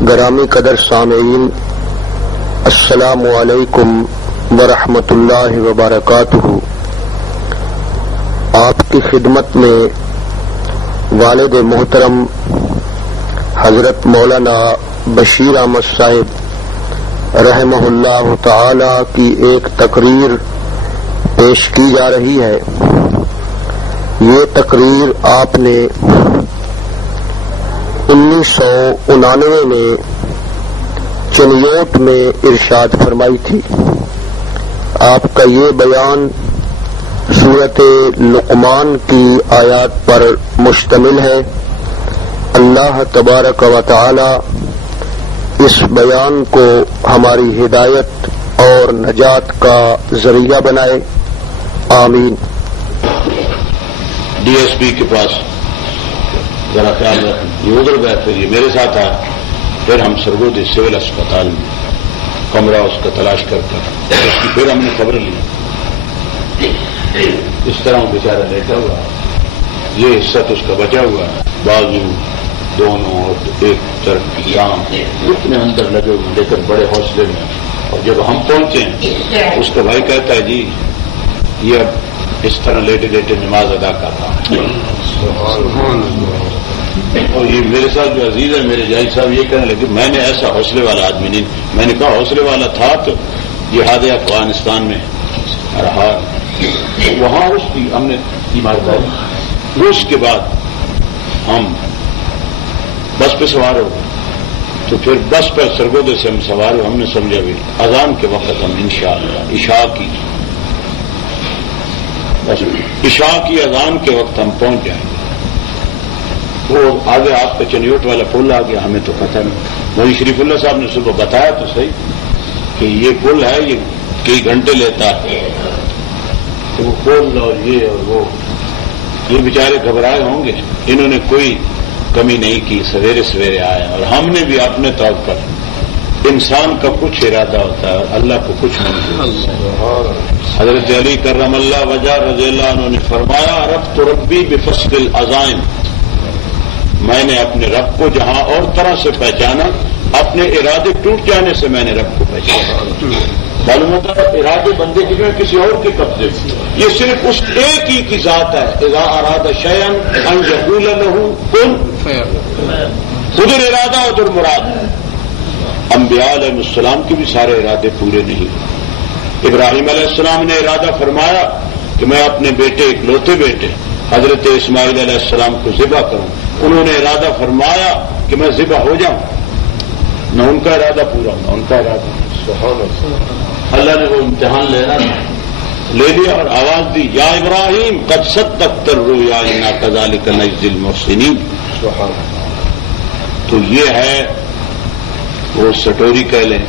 گرامی قدر سامعین، السلام علیکم ورحمۃ اللہ وبرکاتہ۔ آپ کی خدمت میں والد محترم حضرت مولانا بشیر احمد صاحب رحمہ اللہ تعالی کی ایک تقریر پیش کی جا رہی ہے۔ یہ تقریر آپ نے 1999 میں چنیوٹ میں ارشاد فرمائی تھی۔ آپ کا یہ بیان سورۃ لقمان کی آیات پر مشتمل ہے۔ اللہ تبارک و تعالی اس بیان کو ہماری ہدایت اور نجات کا ذریعہ بنائے، آمین۔ ڈی ایس پی کے پاس ذرا خیال رکھیں، یہ ادھر گئے، پھر یہ میرے ساتھ آیا، پھر ہم سرگودی سول اسپتال میں کمرہ اس کا تلاش کر اس کی پھر ہم نے خبر لی۔ اس طرح وہ بیچارہ لیٹا ہوا، یہ حصہ تو اس کا بچا ہوا ہے، بازو دونوں اور ایک طرف کی ٹانگ اتنے اندر لگے ہوئے، لیکن بڑے حوصلے میں۔ اور جب ہم پہنچے اس کا بھائی کہتا ہے جی یہ اب اس طرح لیٹے لیٹے نماز ادا کر رہا ہے۔ اور یہ میرے ساتھ جو عزیز ہے میرے جائی صاحب یہ کہنے لگے میں نے ایسا حوصلے والا آدمی نہیں۔ میں نے کہا حوصلے والا تھا تو جہاد افغانستان میں رہا، وہاں اس کی ہم نے ایمانداری۔ اس کے بعد ہم بس پہ سوار ہو گئے، تو پھر بس پر سرگودے سے ہم سوار ہو، ہم نے سمجھا بھی اذان کے وقت ہم انشاءاللہ عشاء کی اذان کے وقت ہم پہنچ جائیں گے۔ وہ آگے آپ کا چنیوٹ والا پل آ گیا، ہمیں تو پتہ نہیں۔ مولوی شریف اللہ صاحب نے صبح بتایا تو صحیح کہ یہ پل ہے، یہ کئی گھنٹے لیتا ہے، تو وہ پل اور یہ اور وہ، یہ بیچارے گھبرائے ہوں گے۔ انہوں نے کوئی کمی نہیں کی، سویرے سویرے آئے۔ اور ہم نے بھی اپنے طور پر، انسان کا کچھ ارادہ ہوتا ہے اور اللہ کو کچھ منظور ہوتا ہے۔ حضرت علی کرم اللہ وجہ رضی اللہ عنہ نے فرمایا عرفت ربی بفصل العزائم، میں نے اپنے رب کو جہاں اور طرح سے پہچانا، اپنے ارادے ٹوٹ جانے سے میں نے رب کو پہچانا۔ معلوم ہوتا ہے ارادے بندے کے جو کسی اور کے قبضے میں، یہ صرف اس ایک ہی کی ذات ہے۔ اذا اراد شیئا ان یقول له کن، ادھر ارادہ ادھر مراد۔ انبیاء علیہ السلام کے بھی سارے ارادے پورے نہیں ہوئے۔ ابراہیم علیہ السلام نے ارادہ فرمایا کہ میں اپنے بیٹے اکلوتے بیٹے حضرت اسماعیل علیہ السلام کو ذبح کروں، انہوں نے ارادہ فرمایا کہ میں ذبح ہو جاؤں، نہ ان کا ارادہ پورا نہ ان کا ارادہ۔ اللہ نے وہ امتحان لینا لے لیا اور آواز دی یا ابراہیم قد صدقت الرؤیا انا کذلک نجزی المحسنین۔ تو یہ ہے وہ سٹوری کہہ لیں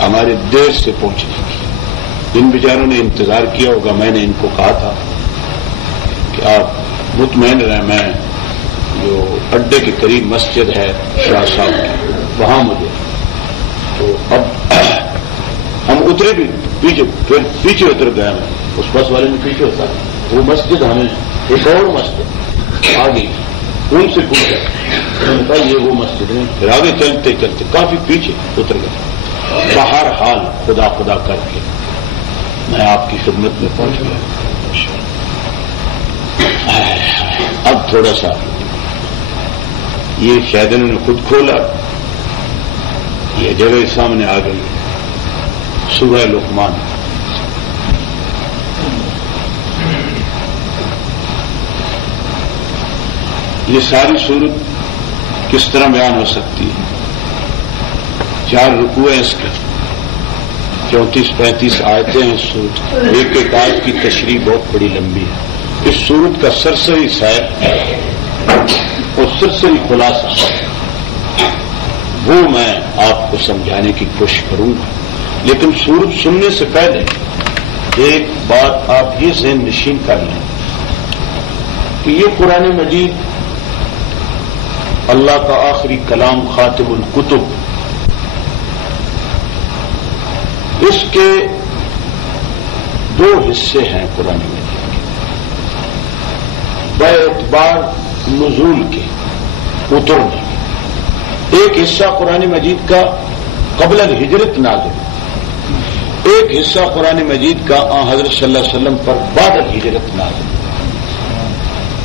ہمارے دیر سے پہنچنے کی۔ ان بیچاروں نے انتظار کیا ہوگا، میں نے ان کو کہا تھا کہ آپ مطمئن رہیں، میں جو اڈے کے قریب مسجد ہے شاہ صاحب کی، وہاں مجھے تو اب ہم اترے بھی پیچھے، پھر پیچھے اتر گیا میں، اس بس والے نے پیچھے ہوتا وہ مسجد ہمیں ایک اور مسجد آ گئی، ان سے پوچھا، انہوں نے کہا یہ وہ مسجد ہے۔ پھر آگے چلتے چلتے کافی پیچھے اتر گئے۔ بہر حال خدا خدا کر کے میں آپ کی خدمت میں پہنچ گیا۔ اب تھوڑا سا یہ شاید انہوں نے خود کھولا، یہ جگہ سامنے آ گئی، سورہ لقمان۔ یہ ساری صورت کس طرح بیان ہو سکتی ہے؟ 4 رکوع ہیں اس کے، 34-35 آیتیں ہیں صورت، ایک ایک آیت کی تشریح بہت بڑی لمبی ہے۔ اس صورت کا سرسری سیر اور سرسری خلاصہ وہ میں آپ کو سمجھانے کی کوشش کروں گا، لیکن صورت سننے سے پہلے ایک بات آپ یہ ذہن نشین کر لیں کہ یہ قرآن مجید اللہ کا آخری کلام خاتم الکتب، اس کے 2 حصے ہیں قرآن مجید کے، باعتبار نزول کے اترنے ایک حصہ قرآن مجید کا قبل الہجرت نازل، ایک حصہ قرآن مجید کا حضرت صلی اللہ علیہ وسلم پر بعد الہجرت نازل۔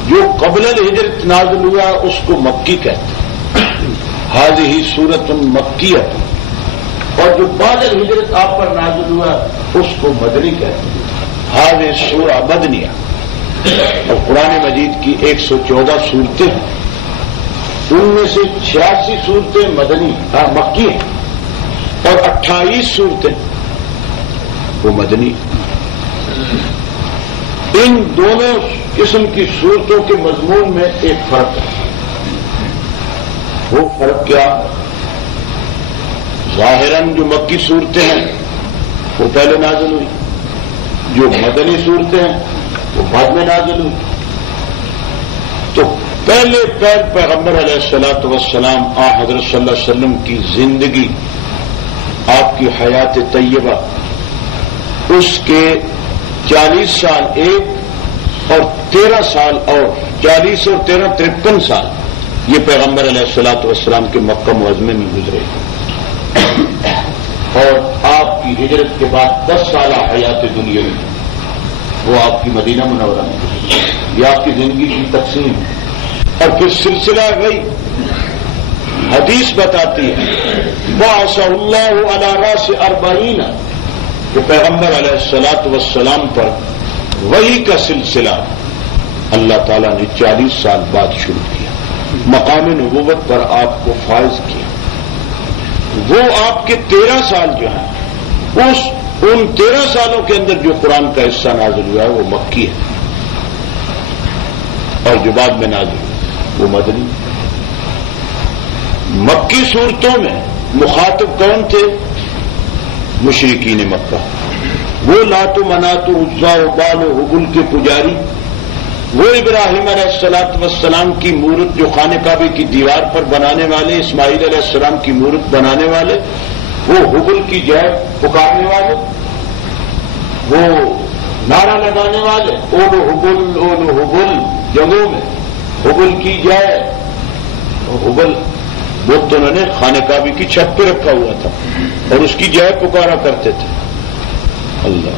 جو قبل الہجرت نازل ہوا اس کو مکی کہتے ہیں، ہذہ سورۃ مکیہ، اور جو بعد الہجرت آپ پر نازل ہوا اس کو مدنی کہتے ہیں، ہذہ سورہ مدنیہ۔ اور قرآن مجید کی 114 صورتیں ہیں، ان میں سے 86 صورتیں مکی ہیں اور 28 صورتیں وہ مدنی۔ ان دونوں قسم کی صورتوں کے مضمون میں ایک فرق ہے، وہ فرق کیا؟ ظاہراً جو مکی صورتیں ہیں وہ پہلے نازل ہوئی، جو مدنی صورتیں ہیں وہ بعد میں نازل ہوئی۔ تو پہلے پیغمبر علیہ الصلوۃ والسلام حضرت صلی اللہ علیہ وسلم کی زندگی، آپ کی حیات طیبہ، اس کے 40 سال ایک اور 13 سال اور 40 اور 13 53 سال یہ پیغمبر علیہ الصلوۃ والسلام کے مکہ معظمے میں گزرے، اور آپ کی ہجرت کے بعد 10 سال حیات دنیا میں وہ آپ کی مدینہ منورہ میں، یہ آپ کی زندگی کی تقسیم ہے۔ اور پھر سلسلہ گئی، حدیث بتاتی ہے بعث اللہ علی راس 40، کہ پیغمبر علیہ الصلوۃ والسلام پر وحی کا سلسلہ اللہ تعالیٰ نے 40 سال بعد شروع کیا، مقام نبوت پر آپ کو فائز کیا۔ وہ آپ کے 13 سال جو ہیں، ان 13 سالوں کے اندر جو قرآن کا حصہ نازل ہوا ہے وہ مکی ہے، اور جو بعد میں نازل ہوا وہ مدنی۔ مکی صورتوں میں مخاطب کون تھے؟ مشرکین مکہ، وہ لات و منات و عزا و بال و حبل کے پجاری، وہ ابراہیم علیہ الصلوۃ والسلام کی مورت جو خانہ کعبے کی دیوار پر بنانے والے، اسماعیل علیہ السلام کی مورت بنانے والے، وہ حبل کی جے پکارنے والے، وہ نعرہ لگانے والے، اولو حبل اولو حبل، جگہوں میں حبل کی جے، حبل وہ تو انہوں نے خانہ کعبے کی چھت پہ رکھا ہوا تھا اور اس کی جے پکارا کرتے تھے۔ اللہ،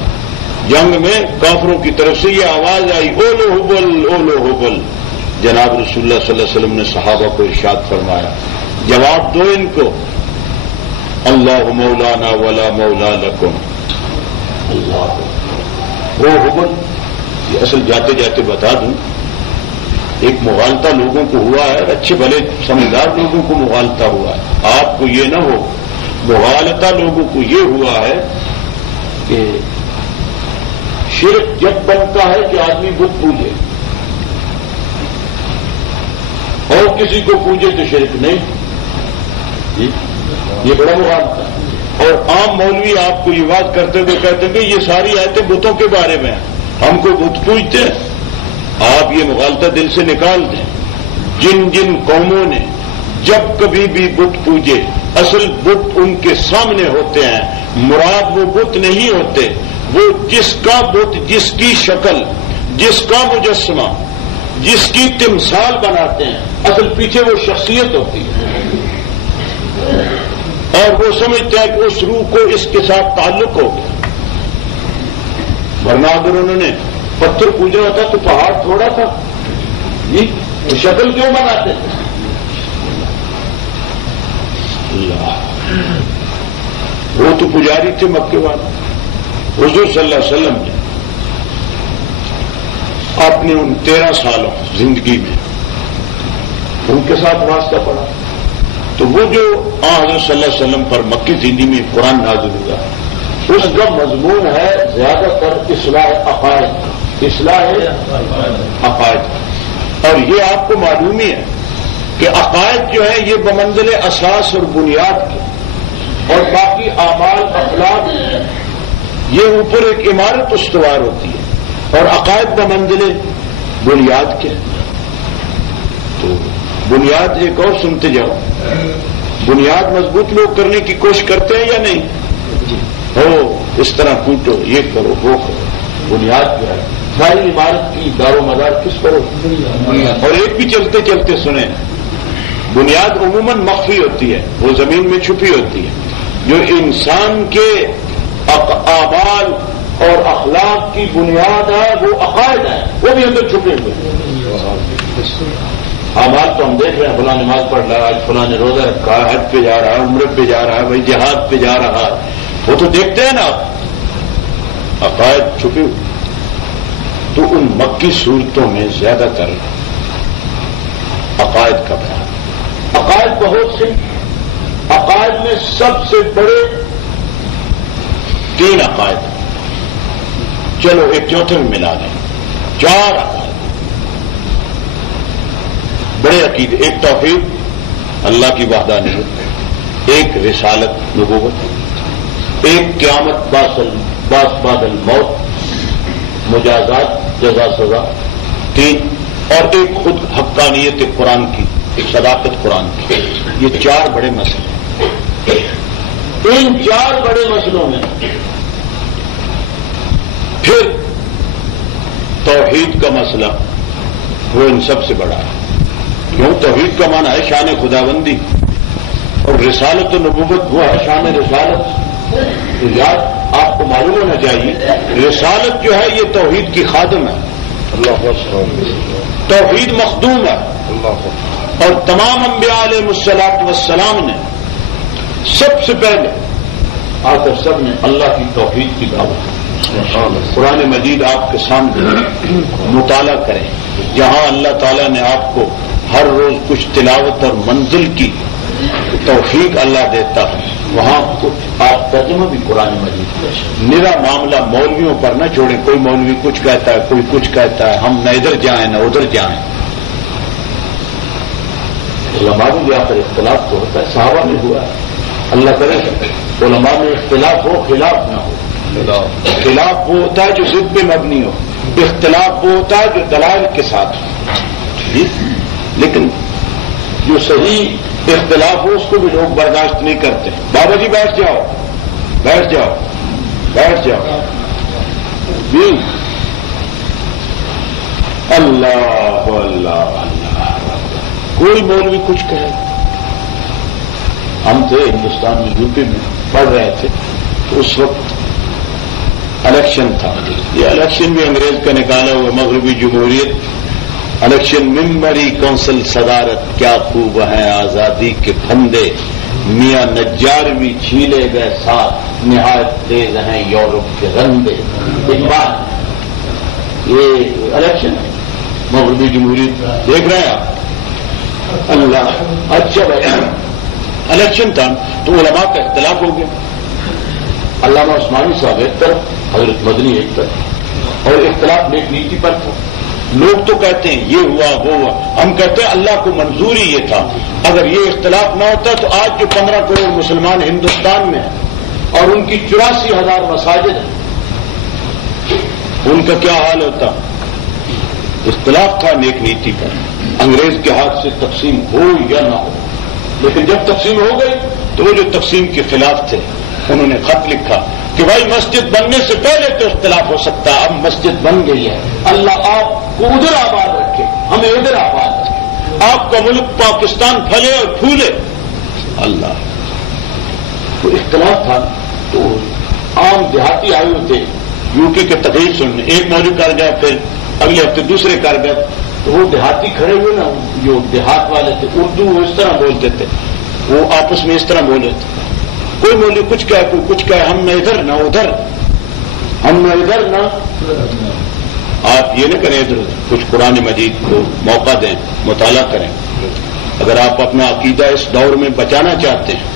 جنگ میں کافروں کی طرف سے یہ آواز آئی اولو حبل اولو حبل، جناب رسول اللہ صلی اللہ علیہ وسلم نے صحابہ کو ارشاد فرمایا جواب دو ان کو، اللہ مولانا ولا مولا لکم۔ اللہ وہ حبل، یہ اصل جاتے جاتے بتا دوں، ایک مغالطہ لوگوں کو ہوا ہے، اچھے بھلے سمجھدار لوگوں کو مغالطہ ہوا ہے، آپ کو یہ نہ ہو۔ مغالطہ لوگوں کو یہ ہوا ہے کہ شرک جب بنتا ہے کہ آدمی بت پوجے اور کسی کو پوجے تو شرک نہیں، یہ بڑا مغالطہ ہے۔ اور عام مولوی آپ کو یہ بات کرتے ہوئے کہتے ہیں کہ یہ ساری آیتیں بتوں کے بارے میں ہیں، ہم کو بت پوجتے ہیں۔ آپ یہ مغالطہ دل سے نکال دیں۔ جن جن قوموں نے جب کبھی بھی بت پوجے، اصل بت ان کے سامنے ہوتے ہیں، مراد وہ بت نہیں ہوتے، وہ جس کا بت، جس کی شکل، جس کا مجسمہ، جس کی تمثال بناتے ہیں، اصل پیچھے وہ شخصیت ہوتی ہے، اور وہ سمجھتے ہیں کہ اس روح کو اس کے ساتھ تعلق ہو گیا۔ ورنہ اگر انہوں نے پتھر پوجا ہوتا تو پہاڑ تھوڑا تھا، یہ شکل کیوں بناتے تھے؟ وہ تو پجاری تھے مکے والے۔ حضور صلی اللہ علیہ وسلم نے اپنے ان 13 سالوں زندگی میں ان کے ساتھ واسطہ پڑا، تو وہ جو حضرت صلی اللہ علیہ وسلم پر مکی زندگی میں قرآن نازل ہوا، اس کا مضمون ہے زیادہ تر اصلاح عقائد، اصلاح عقائد۔ اور یہ آپ کو معلوم ہی ہے کہ عقائد جو ہے یہ بمنزل اساس اور بنیاد کے، اور باقی اعمال اخلاق یہ اوپر ایک عمارت استوار ہوتی ہے، اور عقائد بمنزل بنیاد کے۔ تو بنیاد ایک اور سنتے جاؤ، بنیاد مضبوط لوگ کرنے کی کوشش کرتے ہیں یا نہیں؟ ہو اس طرح کوٹو، یہ کرو وہ کرو، بنیاد جو ہے ساری عمارت کی دار و مدار کس پر ہو؟ اور ایک بھی چلتے چلتے سنیں بنیاد عموماً مخفی ہوتی ہے، وہ زمین میں چھپی ہوتی ہے. جو انسان کے اعمال اور اخلاق کی بنیاد ہے وہ عقائد ہے، وہ بھی اندر چھپے ہوئے. اعمال تو ہم دیکھ رہے ہیں، فلاں نماز پڑھ رہا ہے، فلاں نے روزہ رکھا ہے، حج پہ جا رہا ہے، عمرے پہ جا رہا ہے، بھائی جہاد پہ جا رہا ہے، وہ تو دیکھتے ہیں نا آپ. عقائد چھپے ہوئے. تو ان مکی صورتوں میں زیادہ تر عقائد کا بیان. عقائد بہت سے، عقائد میں سب سے بڑے 3 عقائد. چلو ایک چوتھے میں ملا لیں، 4 عقائد بڑے عقیدے. ایک توحید اللہ کی وحدانیت، ایک رسالت نبوت، ایک قیامت بعد الموت، مجازات جزا سزا، 3 اور ایک خود حقانیت قرآن کی، ایک صداقت قرآن کی. یہ 4 بڑے مسئلے. ان 4 بڑے مسئلوں میں پھر توحید کا مسئلہ وہ ان سب سے بڑا ہے. کیوں؟ توحید کا معنی ہے شان خداوندی، اور رسالت و نبوت وہ ہے شان رسالت. تو یاد آپ کو معلوم ہونا چاہیے، رسالت جو ہے یہ توحید کی خادم ہے، توحید مخدوم ہے. اور تمام انبیاء علیہ الصلوۃ والسلام نے سب سے پہلے آ کر سب نے اللہ کی توحید کی دعوت. قرآن مجید آپ کے سامنے مطالعہ کریں، جہاں اللہ تعالیٰ نے آپ کو ہر روز کچھ تلاوت اور منزل کی توفیق اللہ دیتا ہے، وہاں آپ ترجمہ بھی قرآن مجید. نرا معاملہ مولویوں پر نہ چھوڑیں. کوئی مولوی کچھ کہتا ہے، کوئی کچھ کہتا ہے، ہم نہ ادھر جائیں نہ ادھر جائیں. علماء میں بھی آخر اختلاف تو ہوتا ہے، صحابہ میں ہوا ہے. اللہ کرے علماء میں اختلاف ہو، خلاف نہ ہو. خلاف وہ ہوتا ہے جو ضد پہ مبنی ہو، اختلاف وہ ہوتا ہے جو دلائل کے ساتھ ہو. لیکن جو صحیح اختلاف ہو اس کو بھی لوگ برداشت نہیں کرتے. بابا جی بیٹھ جاؤ، بیٹھ جاؤ، بیٹھ جاؤ. اللہ اللہ اللہ. کوئی مولوی کچھ کہے. ہم تھے ہندوستان میں، یو پی میں پڑھ رہے تھے، تو اس وقت الیکشن تھا. یہ الیکشن بھی انگریز کا نکالا ہوا مغربی جمہوریت. الیکشن ممبری کونسل صدارت، کیا خوب ہیں آزادی کے پھندے، میاں نجار بھی چھیلے گئے ساتھ، نہایت تیز ہیں یورپ کے رندے. ایک بات، یہ الیکشن مغربی جمہوریت دیکھ رہے ہیں آپ. اللہ اچھا بھائی، الیکشن تھا تو علماء کا اختلاف ہو گیا. علامہ عثمانی صاحب ایک طرف، حضرت مدنی ایک طرف، اور اختلاف نیک نیتی پر تھا. لوگ تو کہتے ہیں یہ ہوا وہ ہوا، ہم کہتے ہیں اللہ کو منظور ہی یہ تھا. اگر یہ اختلاف نہ ہوتا تو آج جو 15 کروڑ مسلمان ہندوستان میں ہیں اور ان کی 84,000 مساجد ہیں، ان کا کیا حال ہوتا؟ اختلاف تھا نیک نیتی پر. انگریز کے ہاتھ سے تقسیم ہو یا نہ ہو، لیکن جب تقسیم ہو گئی تو وہ جو تقسیم کے خلاف تھے انہوں نے خط لکھا کہ بھائی مسجد بننے سے پہلے تو اختلاف ہو سکتا ہے، اب مسجد بن گئی ہے، اللہ آپ کو ادھر آباد رکھے، ہمیں ادھر آباد رکھے، آپ کا ملک پاکستان پھلے اور پھولے. اللہ تو اختلاف تھا. تو عام دیہاتی آئے ہوئے تھے یو پی کے تقریب سننے، ایک موضوع کر گیا، پھر اگلے ہفتے دوسرے کر گئے. تو وہ دیہاتی کھڑے ہوئے نا، جو دیہات والے تھے، اردو وہ اس طرح بولتے تھے، وہ آپس میں اس طرح بولے تھے. کوئی مولوی کچھ کہے، کوئی کچھ کہے، ہم نہ ادھر نہ ادھر، ہم نہ ادھر نہ. آپ یہ نہ کریں ادھر ادھر. کچھ قرآن مجید کو موقع دیں، مطالعہ کریں. اگر آپ اپنا عقیدہ اس دور میں بچانا چاہتے ہیں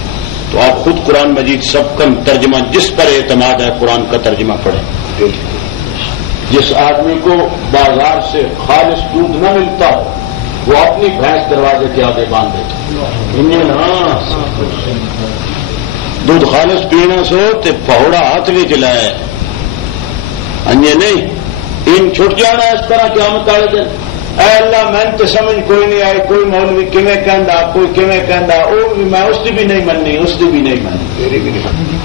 تو آپ خود قرآن مجید سب کا ترجمہ، جس پر اعتماد ہے قرآن کا ترجمہ پڑھیں. جس آدمی کو بازار سے خالص دودھ نہ ملتا ہو وہ اپنی بھینس دروازے کے آگے باندھ دیتے. ہاں دودھ خالص پینے سے تے پہوڑا ہاتھ بھی چلائے انجے نہیں ان چھٹ جانا اس طرح قیامت والے دن. اے اللہ میں تو سمجھ کوئی نہیں آئی، کوئی مولوی کیویں کہندا، کوئی کیویں کہندا، او بھی میں اس دی بھی نہیں مننی، اس دی بھی نہیں مننی.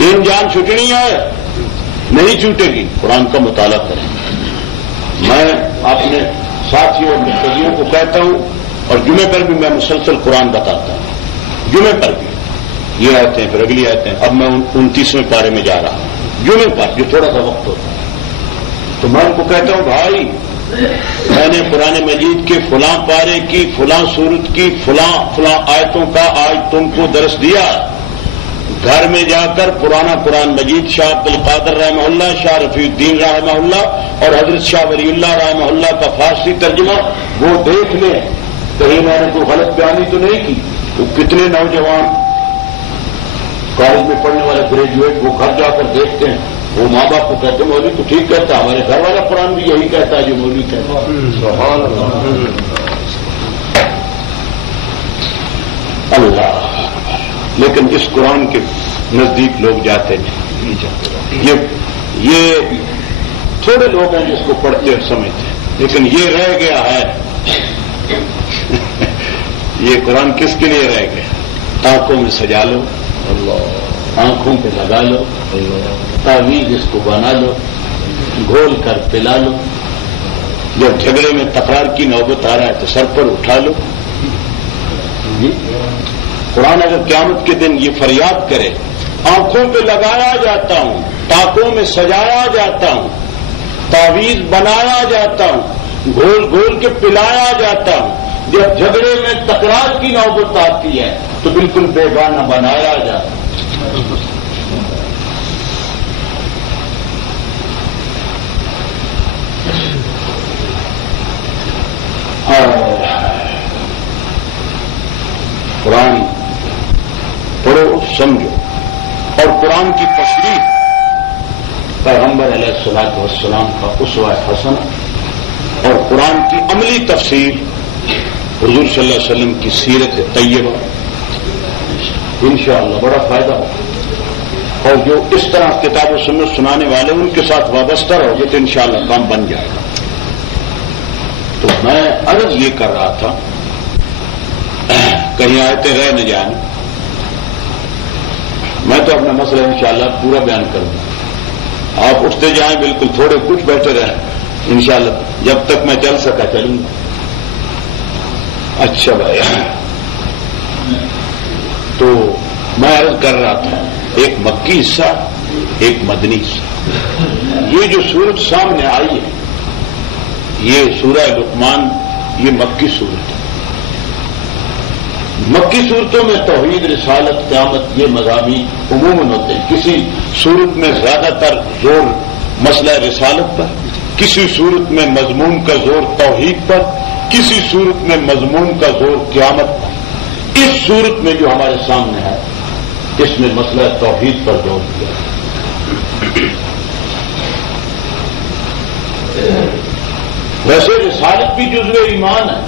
ان جان چھٹنی ہے نہیں چھوٹے گی. قرآن کا مطالعہ کریں. میں اپنے ساتھیوں اور مقتدیوں کو کہتا ہوں اور جمعے پر بھی میں مسلسل قرآن بتاتا ہوں، جمعے پر بھی یہ آیتیں پھر اگلی آیتیں. اب میں 29ویں پارے میں جا رہا ہوں جمعے پر، جو تھوڑا سا وقت ہوتا ہے. تو میں ان کو کہتا ہوں بھائی میں نے قرآن مجید کے فلاں پارے کی فلاں سورت کی فلاں فلاں آیتوں کا آج تم کو درس دیا. گھر میں جا کر پرانا قرآن مجید شاہ عبد القادر رحمہ اللہ، شاہ رفیع الدین رحمہ اللہ اور حضرت شاہ ولی اللہ رحمہ اللہ کا فارسی ترجمہ وہ دیکھ لیں کہیں میں نے کوئی غلط بیانی تو نہیں کی. تو کتنے نوجوان کالج میں پڑھنے والے گریجویٹ وہ گھر جا کر دیکھتے ہیں، وہ ماں باپ کو کہتے ہیں مولوی تو ٹھیک کہتا ہے، ہمارے گھر والا قرآن بھی یہی کہتا ہے جو مولوی کہتا ہے. اللہ لیکن اس قرآن کے نزدیک لوگ جاتے نہیں. یہ تھوڑے لوگ ہیں جس کو پڑھتے اور سمجھتے ہیں، لیکن یہ رہ گیا ہے. یہ قرآن کس کے لیے رہ گیا؟ آنکھوں میں سجا لو، آنکھوں پہ لگا لو، تعویذ اس کو بنا لو، گھول کر پلا لو. جب جھگڑے میں تکرار کی نوبت آ رہا ہے تو سر پر اٹھا لو. قرآن اگر قیامت کے دن یہ فریاد کرے آنکھوں پہ لگایا جاتا ہوں، ٹاکوں میں سجایا جاتا ہوں، تعویذ بنایا جاتا ہوں، گھول گھول کے پلایا جاتا ہوں، جب جھگڑے میں تکرار کی نوبت آتی ہے تو بالکل بیگانہ بنایا جاتا ہے. قرآن پڑھو سمجھو، اور قرآن کی تشریح پیغمبر علیہ الصلوۃ والسلام کا اسوہ حسنہ اور قرآن کی عملی تفسیر حضور صلی اللہ علیہ وسلم کی سیرت طیبہ انشاءاللہ بڑا فائدہ ہوگا. اور جو اس طرح کتاب و سنت سنانے والے ان کے ساتھ وابستہ رہو گے تو انشاءاللہ کام بن جائے گا. تو میں عرض یہ کر رہا تھا کہیں آیتیں رہ نہ جائیں. میں تو اپنا مسئلہ انشاءاللہ پورا بیان کروں گا، آپ اٹھتے جائیں بالکل تھوڑے کچھ بیٹھے رہیں انشاءاللہ جب تک میں چل سکا چلوں گا. اچھا بھائی، تو میں عرض کر رہا تھا ایک مکی حصہ ایک مدنی حصہ. یہ جو سورت سامنے آئی ہے یہ سورہ لقمان، یہ مکی صورت ہے. مکی صورتوں میں توحید، رسالت، قیامت یہ مضامین عموماً ہوتے ہیں. کسی صورت میں زیادہ تر زور مسئلہ رسالت پر، کسی صورت میں مضمون کا زور توحید پر، کسی صورت میں مضمون کا زور قیامت پر. اس صورت میں جو ہمارے سامنے ہے اس میں مسئلہ توحید پر زور دیا. ویسے رسالت بھی جزو ایمان ہے،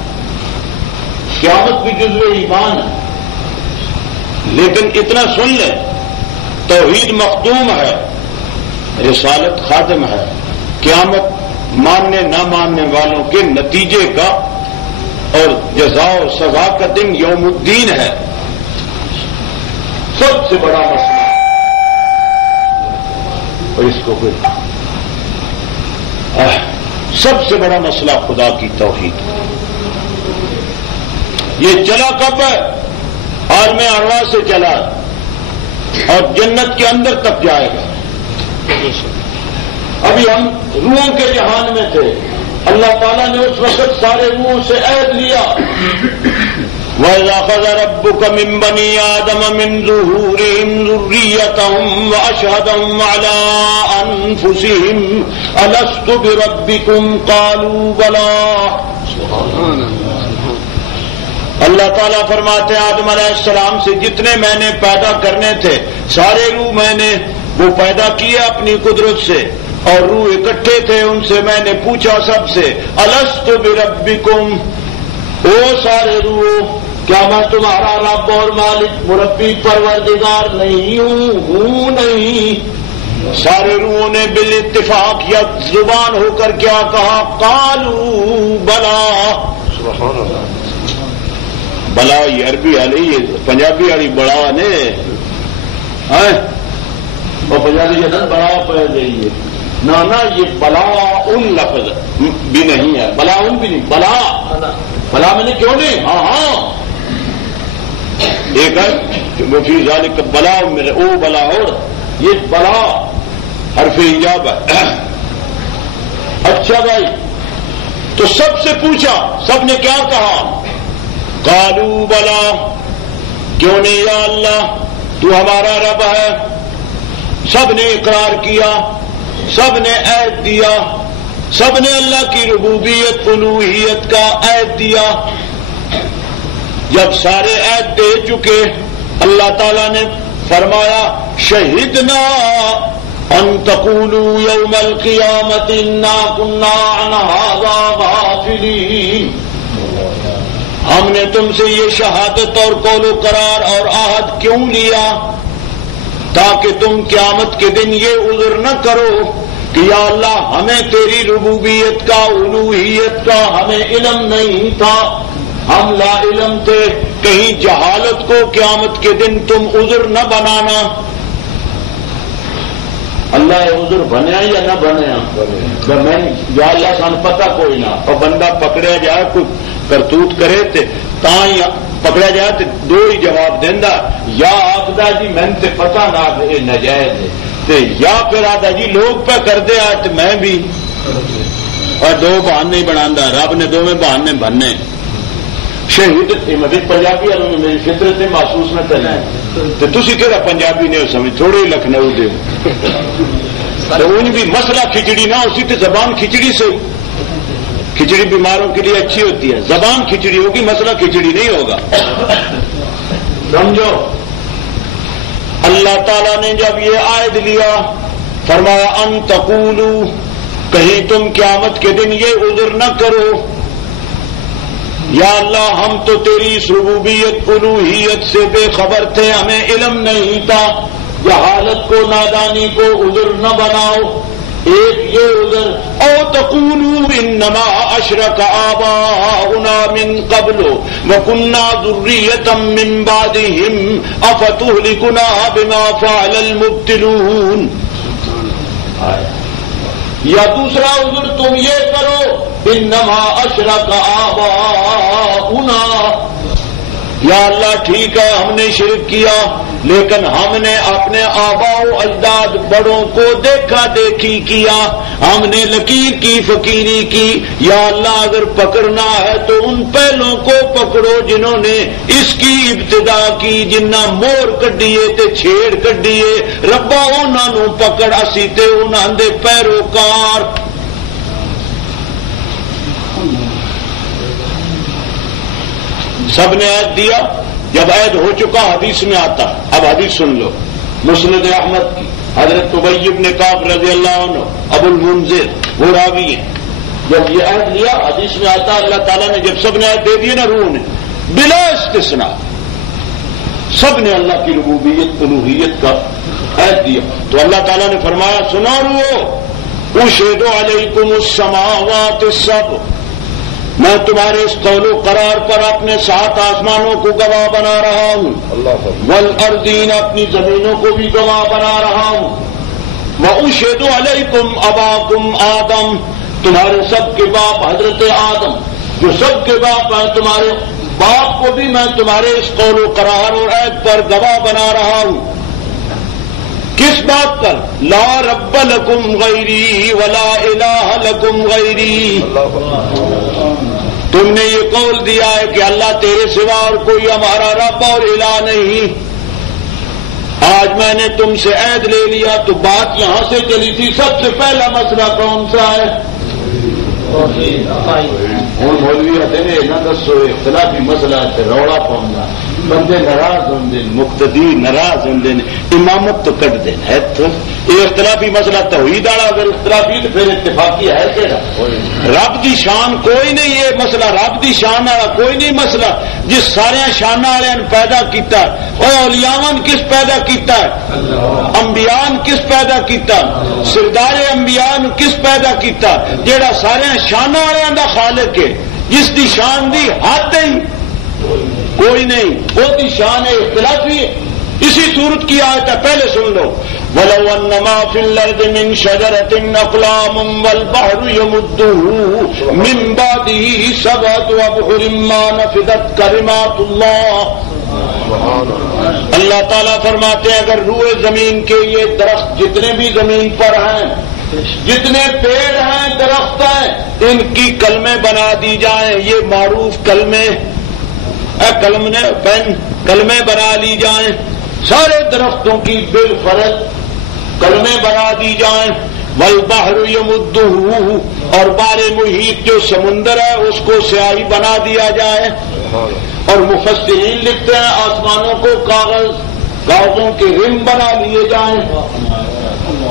قیامت بھی جزو ایمان ہے، لیکن اتنا سن لیں توحید مختوم ہے، رسالت خاتم ہے، قیامت ماننے نہ ماننے والوں کے نتیجے کا اور جزا و سزا کا دن یوم الدین ہے. سب سے بڑا مسئلہ اور اس کو پھر سب سے بڑا مسئلہ خدا کی توحید. یہ چلا کب ہے؟ عالم ارواح سے چلا اور جنت کے اندر تک جائے گا. ابھی ہم روحوں کے جہان میں تھے، اللہ تعالیٰ نے اس وقت سارے روحوں سے عہد لیا. وَإِذْ أَخَذَ رَبُّكَ مِن بَنِي آدَمَ مِن ظُهُورِهِمْ ذُرِّيَّتَهُمْ وَأَشْهَدَهُمْ عَلَىٰ أَنفُسِهِمْ أَلَسْتُ بِرَبِّكُمْ قَالُوا بَلَىٰ. اللہ تعالیٰ فرماتے ہیں آدم علیہ السلام سے جتنے میں نے پیدا کرنے تھے سارے روح میں نے وہ پیدا کیے اپنی قدرت سے، اور روح اکٹھے تھے ان سے میں نے پوچھا سب سے الست بربکم، او سارے روح کیا میں تمہارا رب اور مالک مربی پروردگار نہیں ہوں نہیں. سارے روحوں نے بالاتفاق یا زبان ہو کر کیا کہا؟ قالوا بلا. سبحان اللہ. بلا یہ عربی والی پنجابی والی بڑا نے اور پنجابی جدن بڑا پہ گئی ہے نہ یہ بلا ان لفظ بھی نہیں ہے، بلا ان بھی نہیں، بلا بلا میں نے کیوں نہیں؟ ہاں ایک ہے وفی ذالک بلا میرے او بلا، اور یہ بلا حرف ایجاب ہے۔ اچھا بھائی، تو سب سے پوچھا، سب نے کیا کہا؟ قالوا بلا، کیوں نہیں یا اللہ تو ہمارا رب ہے۔ سب نے اقرار کیا، سب نے عہد دیا، سب نے اللہ کی ربوبیت الوہیت کا عہد دیا۔ جب سارے عہد دے چکے، اللہ تعالیٰ نے فرمایا شہدنا ان تقولوا یوم القیامت انا کنا عن ھذا غافلین، ہم نے تم سے یہ شہادت اور قول و قرار اور عہد کیوں لیا؟ تاکہ تم قیامت کے دن یہ عذر نہ کرو کہ یا اللہ ہمیں تیری ربوبیت کا الوہیت کا ہمیں علم نہیں تھا، ہم لا علم تھے، کہیں جہالت کو قیامت کے دن تم عذر نہ بنانا۔ اللہ عذر بنیا یا نہ بنیا؟ میں یا اللہ سان پتہ کوئی نہ، اور بندہ پکڑیا جائے کوئی کرتوت کرے تے تاں پکڑا جائے تو دو ہی جواب دینا، یا آخدا جی میں تے پتہ نہ یہ ناجائز ہے تے، یا پھر آتا جی لوگ پہ کر دے آج میں بھی، اور دو بہانے ہی بنا، رب نے دو میں بہانے بننے۔ شہید مطلب پنجابی والوں میری فطرت سے محسوس نہ کرنا تو تسی کہڑا پنجابی نے سمجھ تھوڑے ہی لکھنؤ دے تو ان بھی مسئلہ کھچڑی نہ اسی تو زبان کھچڑی سے، کھچڑی بیماروں کے لیے اچھی ہوتی ہے، زبان کھچڑی ہوگی مسئلہ کھچڑی نہیں ہوگا، سمجھو۔ اللہ تعالیٰ نے جب یہ عہد لیا فرمایا ان تقولوا، کہیں تم قیامت کے دن یہ عذر نہ کرو یا اللہ ہم تو تیری اس ربوبیت الوہیت سے بے خبر تھے، ہمیں علم نہیں تھا، جہالت کو نادانی کو عذر نہ بناؤ۔ ایک یہ عذر، او تقولوا انما اشرک آباؤنا من قبل وکنا ذریۃ من بعدہم افتہلکنا بما فعل المبطلون، یا دوسرا عذر تم یہ کرو انما اشرک آباؤنا، یا اللہ ٹھیک ہے ہم نے شرک کیا لیکن ہم نے اپنے آباء و اجداد بڑوں کو دیکھا دیکھی کیا، ہم نے لکیر کی فقیری کی، یا اللہ اگر پکڑنا ہے تو ان پہلوں کو پکڑو جنہوں نے اس کی ابتدا کی، جنہ مور کڈیے تے چھیڑ کڈیے، ربا انہاں نو پکڑ، اسی تے انہاں دے پیروکار۔ سب نے عہد دیا، جب عہد ہو چکا حدیث میں آتا، اب حدیث سن لو، مسند احمد کی، حضرت ابی بن کعب رضی اللہ عنہ ابو المنذر وہ راوی ہیں، جب یہ عہد لیا حدیث میں آتا اللہ تعالیٰ نے جب سب نے عہد دے دیے نا روح نے بلا استثناء سب نے اللہ کی ربوبیت الوہیت کا عہد دیا، تو اللہ تعالیٰ نے فرمایا سنا روح اشہد علیکم السماوات السبع، میں تمہارے اس قول و قرار پر اپنے 7 آسمانوں کو گواہ بنا رہا ہوں، والارضین اپنی زمینوں کو بھی گواہ بنا رہا ہوں، واشہد علیکم اباکم آدم، تمہارے سب کے باپ حضرت آدم جو سب کے باپ ہیں، تمہارے باپ کو بھی میں تمہارے اس قول و قرار اور عہد پر گواہ بنا رہا ہوں۔ کس بات پر؟ لا رب لکم غیری ولا الہ لکم غیری، تم نے یہ قول دیا ہے کہ اللہ تیرے سوا اور کوئی ہمارا رب اور الہ نہیں، آج میں نے تم سے عہد لے لیا، تو بات یہاں سے چلی تھی، سب سے پہلا مسئلہ کون سا ہے؟ ہوں مولوی آتے نے نہ دسو اختلافی مسئلہ ہے، روڑا پاؤں بندے ناراض ہوں، مقتدی ناراض ہوں، امامت تو کٹ دین ہے، تو یہ اختلافی مسئلہ توحید والا اگر اختلافی تو پھر اتفاقی ہے کہڑا؟ رب دی شان کوئی نہیں، یہ مسئلہ رب دی شان والا کوئی نہیں مسئلہ، جس سارے شان والے پیدا کیتا ہے، اور اولیاء کس پیدا کیتا ہے؟ انبیاء کس پیدا کیتا؟ سردار انبیاء کس پیدا کیتا؟ جیڑا سارے شان والے دا خالق ہے، جس دی شان دی حد ہی کوئی نہیں، وہ دی شان اختلافی ہے، اسی سورت کی آیت ہے، پہلے سن لو، وَلَوْ أَنَّ مَا فِي الْأَرْضِ مِن شَجَرَةٍ أَقْلَامٌ وَالْبَحْرُ يَمُدُّهُ مِن بَعْدِهِ سَبْعَةُ أَبْحُرٍ مَا نَفِدَتْ كَلِمَاتُ اللَّهِ۔ اللہ تعالیٰ فرماتے ہیں اگر روئے زمین کے یہ درخت جتنے بھی زمین پر ہیں، جتنے پیڑ ہیں، درخت ہیں، ان کی کلمیں بنا دی جائیں، یہ معروف کلمیں کلمیں بنا لی جائیں، سارے درختوں کی بالفرض کلمیں بنا دی جائیں، والبحر یمدہ، اور بار محیط جو سمندر ہے اس کو سیاہی بنا دیا جائے، اور مفسرین لکھتے ہیں آسمانوں کو کاغذوں کے رم بنا لیے جائیں،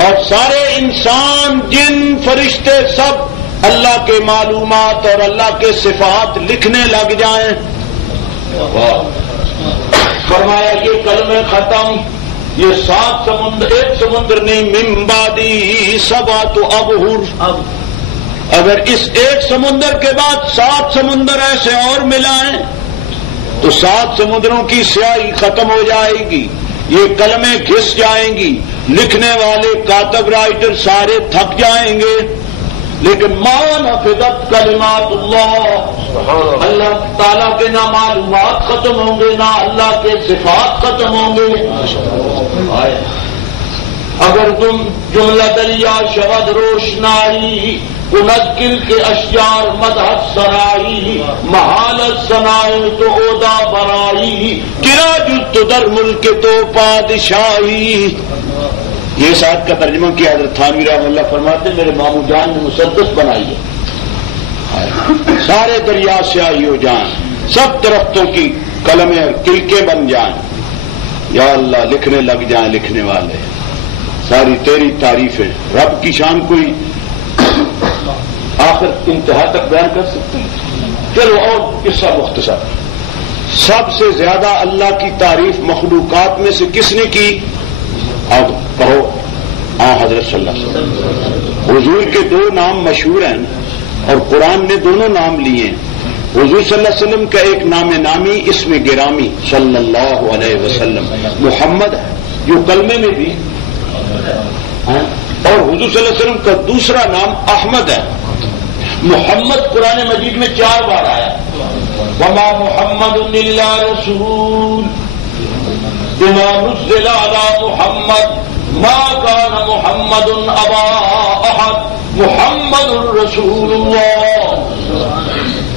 اور سارے انسان جن فرشتے سب اللہ کے معلومات اور اللہ کے صفات لکھنے لگ جائیں۔ فرمایا یہ کلمے ختم، یہ 7 سمندر، ایک سمندر نہیں، من بعدی سبعۃ ابحر، اگر اس ایک سمندر کے بعد 7 سمندر ایسے اور ملائیں تو 7 سمندروں کی سیاہی ختم ہو جائے گی، یہ کلمیں گھس جائیں گی، لکھنے والے کاتب رائٹر سارے تھک جائیں گے، لیکن ما نفدت کلمات اللہ، اللہ تعالیٰ کے نہ معلومات ختم ہوں گے، نہ اللہ کے صفات ختم ہوں گے۔ اگر تم جملہ دریا شبد روشنائی انکل کے اشجار مدحت سرائی محالت سنائی تو اودا برائی کرا جت در ملک تو پادشاہی۔ یہ اس آیت کا ترجمہ کیا حضرت تھانوی رحمہ اللہ فرماتے میرے ماموں جان نے مسدس بنائی ہے، سارے دریا سیاہی ہو جائیں، سب درختوں کی قلمیں اور کلکے بن جائیں، یا اللہ لکھنے لگ جائیں لکھنے والے، ساری تیری تعریفیں، رب کی شان کوئی آخر انتہا تک بیان کر سکتے ہیں؟ چلو اور قصہ مختصر، سب سے زیادہ اللہ کی تعریف مخلوقات میں سے کس نے کی؟ اب کہو حضرت صلی اللہ علیہ وسلم۔ حضور کے 2 نام مشہور ہیں اور قرآن نے دونوں نام لیے ہیں۔ حضور صلی اللہ علیہ وسلم کا ایک نام نامی اسم گرامی صلی اللہ علیہ وسلم محمد ہے، جو کلمے میں بھی، اور حضور صلی اللہ علیہ وسلم کا دوسرا نام احمد ہے۔ محمد قرآن مجید میں 4 بار آیا، وما محمد الا رسول بما نزل على محمد ما كان محمد ابا احد محمد رسول اللہ۔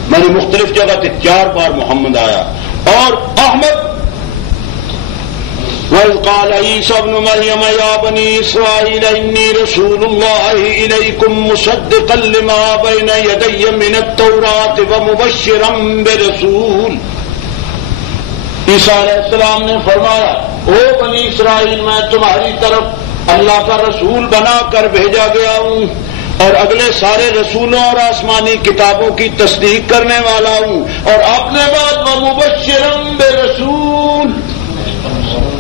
میں نے مختلف جگہ سے 4 بار محمد آیا، اور احمد وَإِذْ قَالَ عِيسَى ابْنُ مَرْيَمَ يَا بَنِي إِسْرَائِيلَ إِنِّي رَسُولُ اللَّهِ إِلَيْكُمْ مُصَدِّقًا لِمَا بَيْنَ يَدَيَّ مِنَ التَّوْرَاةِ وَمُبَشِّرًا بِرَسُولٍ۔ عیسیٰ علیہ السلام نے فرمایا او بنی اسرائیل میں تمہاری طرف اللہ کا رسول بنا کر بھیجا گیا ہوں، اور اگلے سارے رسولوں اور آسمانی کتابوں کی تصدیق کرنے والا ہوں، اور اپنے بعد وَمُبَشِّرًا بِرَسُولٍ،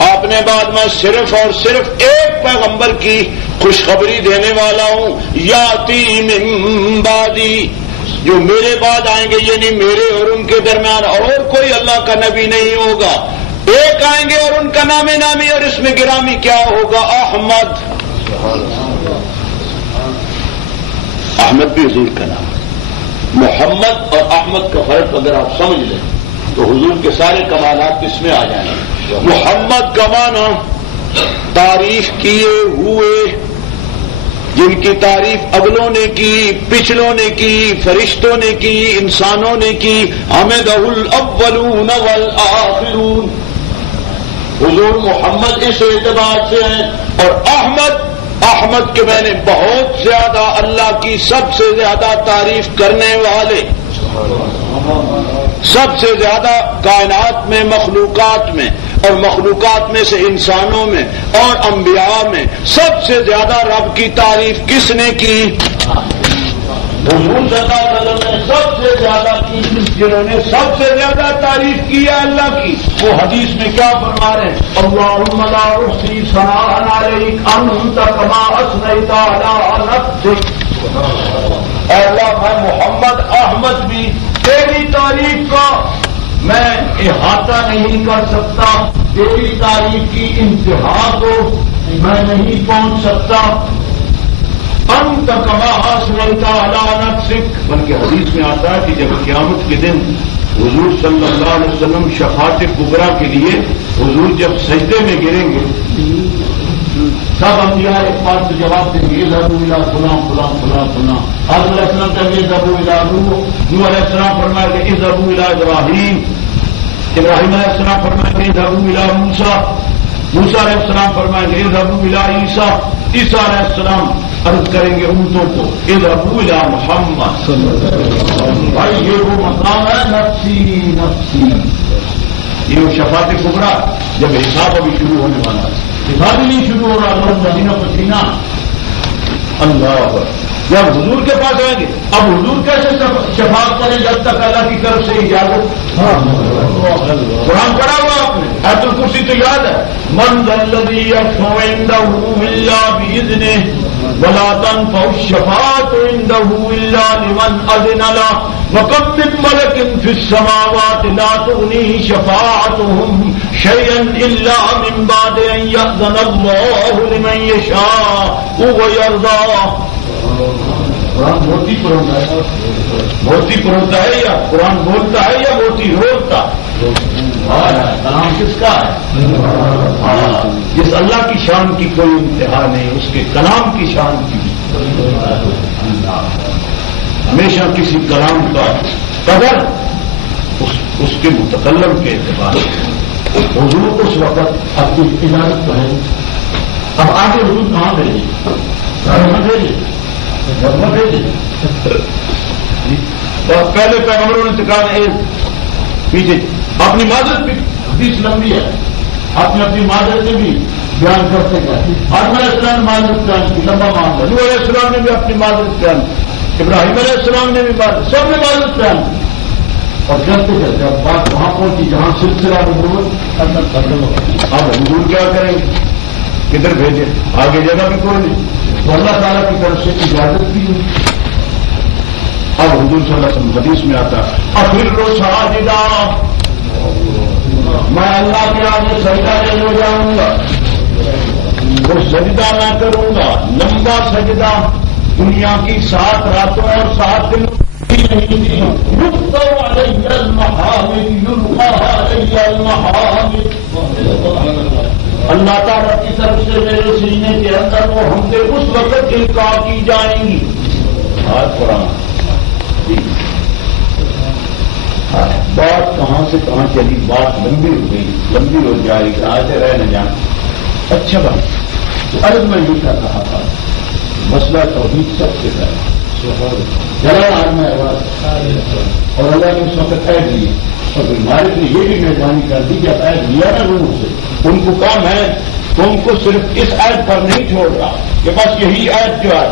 اپنے بعد میں صرف اور صرف ایک پیغمبر کی خوشخبری دینے والا ہوں، یاتی من بعدی، جو میرے بعد آئیں گے، یعنی میرے اور ان کے درمیان اور کوئی اللہ کا نبی نہیں ہوگا، ایک آئیں گے اور ان کا نام نامی اور اس میں گرامی کیا ہوگا؟ احمد۔ احمد بھی حضور کا نام ہے۔ محمد اور احمد کا فرق اگر آپ سمجھ لیں تو حضور کے سارے کمالات اس میں آ جائیں گے۔ محمد کا معنی تعریف کیے ہوئے، جن کی تعریف اگلوں نے کی، پچھلوں نے کی، فرشتوں نے کی، انسانوں نے کی، حمدہ الاولون والآخرون۔ حضور محمد اس اعتبار سے ہیں، اور احمد کے میں نے بہت زیادہ اللہ کی سب سے زیادہ تعریف کرنے والے، سب سے زیادہ کائنات میں، مخلوقات میں، اور مخلوقات میں سے انسانوں میں اور انبیاء میں سب سے زیادہ رب کی تعریف کس نے کی؟ حضور صلی اللہ علیہ وسلم نے سب سے زیادہ کی، جنہوں نے سب سے زیادہ تعریف کی ہے اللہ کی، وہ حدیث میں کیا فرما رہے ہیں؟ اللہم لا احصی ثناء علیک انت کما اثنیت علی نفسک۔ اے اللہ میں محمد احمد بھی تیری تعریف کا میں احاطہ نہیں کر سکتا، تیری تعریف کی انتہا کو میں نہیں پہنچ سکتا. انت کما اثنیت علی نفسک، بلکہ حدیث میں آتا ہے کہ جب قیامت کے دن حضور صلی اللہ علیہ وسلم شفاعت کبریٰ کے لیے حضور جب سجدے میں گریں گے سب انبیاء ایک بات سے جواب دیں گے اذهبوا الى فلاں فلاں فلاں فلاں. آدم علیہ السلام کہیں گے اذهبوا الى نوح علیہ السلام فرمائے گے اذهبوا الى ابراہیم علیہ السلام فرمائے گے اذهبوا الى موسیٰ علیہ السلام فرمائیں گے اذهبوا الى عیسیٰ علیہ السلام عرض کریں گے امتوں کو اذهبوا الى محمد. بھائی یہ وہ مقام ہے نفسی نفسی. یہ وہ شفاعت کبریٰ جب حساب ابھی شروع ہونے والا ہے، حساب ہی نہیں شروع ہو رہا لوگ مدینہ پسینہ. اللہ جب حضور کے پاس آئیں گے اب حضور کیسے شفاعت کریں جب تک اللہ کی طرف سے اجازت. قرآن پڑھا ہوا آپ نے آیت الکرسی تو یاد ہے. من ذا الذی یشفع عنده الا باذنہ ولا تنفع الشفاعة عنده الا لمن اذن له وكم من ملك في السماوات لا تغني شفاعتهم شيئا الا من بعد ان يأذن الله لمن يشاء ويرضى. قرآن موتی پروتا ہے، موتی پروتا ہے یا قرآن بولتا ہے یا موتی روتا ہے؟ کلام کس کا ہے؟ جس اللہ کی شان کی کوئی انتہا نہیں اس کے کلام کی شان کی ہمیشہ کسی کلام کا قدر اس کے متکلم کے اعتبار سے. حضور اس وقت اپنی اجازت کریں. اب آگے حضور کہاں بھیجے؟ پہلے پیغمبروں نے سکھا پیچھے اپنی معذرت بھی حدیث لمبی ہے، اپنی معذرتیں بھی بیان کرتے گئے. آدم علیہ السلام نے معذرت بیان کی، لمبا معاملہ. نوح علیہ السلام نے بھی اپنی معذرت بیان کی، ابراہیم علیہ السلام نے بھی سب نے معذرت بیان کی. اور چلتے چلتے جب بات وہاں پہنچی جہاں سلسلہ اب حضور کیا کریں گے، کدھر بھیجے؟ آگے جگہ بھی کوئی نہیں، تو اللہ تعالیٰ کی طرف سے اجازت بھی نہیں. اب حضور صلی اللہ علیہ وسلم حدیث میں آتا افر ساجدہ، میں اللہ کے آگے سجدہ لے ہو جاؤں گا. وہ سجدہ میں کروں گا لمبا سجدہ، دنیا کی 7 راتوں اور 7 دنوں اللہ تعالیٰ کی طرف سے میرے سینے کے اندر وہ ہم سے اس وقت القاء کی جائیں گی. آج قرآن بات کہاں سے کہاں چلی، بات لمبی ہو گئی، لمبی ہو جائے گی، آج رہ نہ جانا. اچھا بات عرض میں یہ کر رہا تھا مسئلہ توحید سب سے پہلے چلا آج میں اور اللہ نے اس وقت عہد لی اور پھر مالک نے یہ بھی مہربانی کر دی کہ عہد لیا نا روح سے. ان کو کام ہے تم کو صرف اس عہد پر نہیں چھوڑ رہا کہ بس یہی عہد جو ہے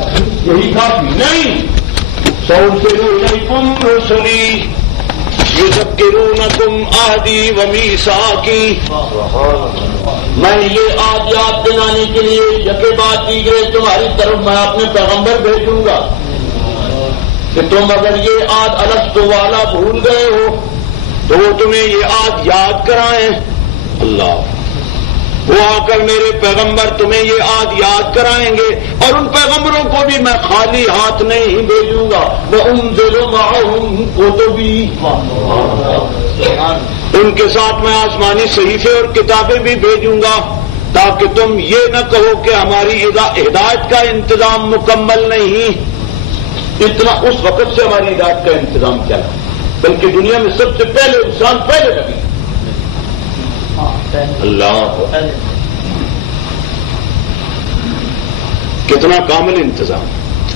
یہی کافی نہیں. سأرسل رسلی یذکرونکم عہدی و میثاقی. میں یہ آج یاد دلانے کے لیے یکے بات دی گئی تمہاری طرف میں اپنے پیغمبر بھیجوں گا کہ تم اگر یہ آج الستو والا بھول گئے ہو تو وہ تمہیں یہ آج یاد کرائیں. اللہ وہ آ کر میرے پیغمبر تمہیں یہ آج یاد کرائیں گے اور ان پیغمبروں کو بھی میں خالی ہاتھ نہیں بھیجوں گا. وَأُنزِلُ مَعَهُمْ كُتُبِي، ان کے ساتھ میں آسمانی صحیفے اور کتابیں بھی بھیجوں گا تاکہ تم یہ نہ کہو کہ ہماری ہدایت کا انتظام مکمل نہیں. اتنا اس وقت سے ہماری ہدایت کا انتظام چلا، بلکہ دنیا میں سب سے پہلے انسان پہلے لگی. اللہ کتنا کامل انتظام.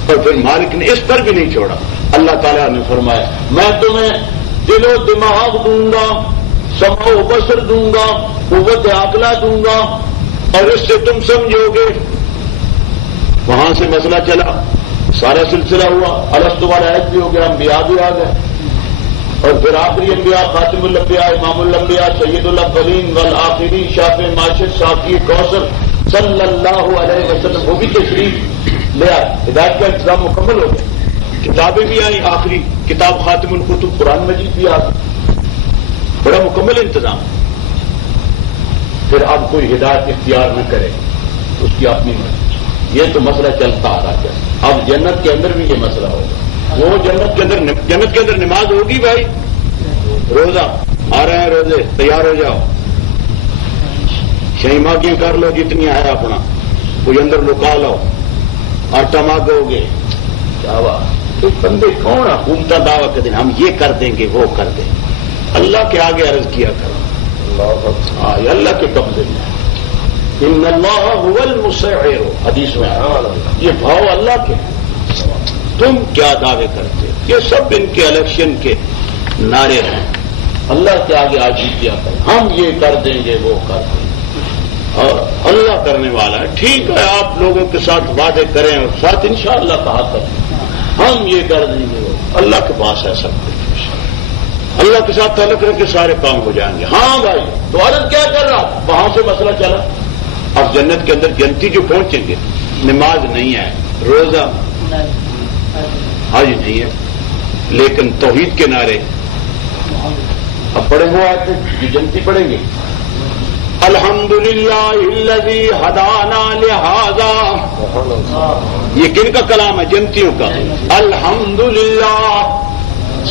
اور پھر مالک نے اس پر بھی نہیں چھوڑا. اللہ تعالیٰ نے فرمایا میں تمہیں دل و دماغ دوں گا، سمع و بصر دوں گا، قوت عقلہ دوں گا اور اس سے تم سمجھو گے. وہاں سے مسئلہ چلا، سارا سلسلہ ہوا، الستو والا عہد بھی ہو گیا، انبیاء بھی آ گئے اور پھر آخری انبیاء خاتم الانبیاء امام الانبیاء سید الاولین والآخرین شافع معاشر ساقی کوثر صلی اللہ علیہ وسلم وہ بھی تشریف لے آئے. ہدایت کا انتظام مکمل ہو گیا. کتابیں بھی آئیں، آخری کتاب خاتم الکتب قرآن مجید بھی آ گئی. بڑا مکمل انتظام. پھر اب کوئی ہدایت اختیار نہ کرے اس کی اپنی مرضی. یہ تو مسئلہ چلتا آ رہا ہے. اب جنت کے اندر بھی یہ مسئلہ ہوگا. وہ جنت کے اندر نماز ہوگی بھائی, روزہ آ رہے ہیں, روزے تیار ہو جاؤ, شہیماگیاں کر لو جتنی ہے اپنا, کوئی اندر لکا لو, آٹا مانگو گے. کیا بات, تو بندے کون حکومت دعویٰ کے دن ہم یہ کر دیں گے وہ کر دیں. اللہ کے آگے عرض کیا کرو, اللہ کے قبضے میں. ان اللہ هو المسعر, حدیث میں یہ بھاؤ اللہ کے. تم کیا دعوے کرتے؟ یہ سب ان کے الیکشن کے نعرے ہیں. اللہ کے آگے عاجزی کیا کریں, ہم یہ کر دیں گے وہ کر دیں گے. اور اللہ کرنے والا ہے. ٹھیک ہے, آپ لوگوں کے ساتھ وعدے کریں اور ساتھ انشاءاللہ کہا کریں ہم یہ کر دیں گے. اللہ کے پاس ہے سب کچھ. اللہ کے ساتھ تعلق رکھ کے سارے کام ہو جائیں گے. ہاں بھائی, تو عرض کیا کر رہا, وہاں سے مسئلہ چلا. اب جنت کے اندر جنتی جو پہنچیں گے, نماز نہیں ہے, روزہ حج نہیں ہے, لیکن توحید کے نعرے اب پڑھے ہوئے آتے جو جنتی پڑھیں گے. الحمدللہ الذی ہدانا لہذا, یہ کن کا کلام ہے؟ جنتیوں کا. الحمدللہ,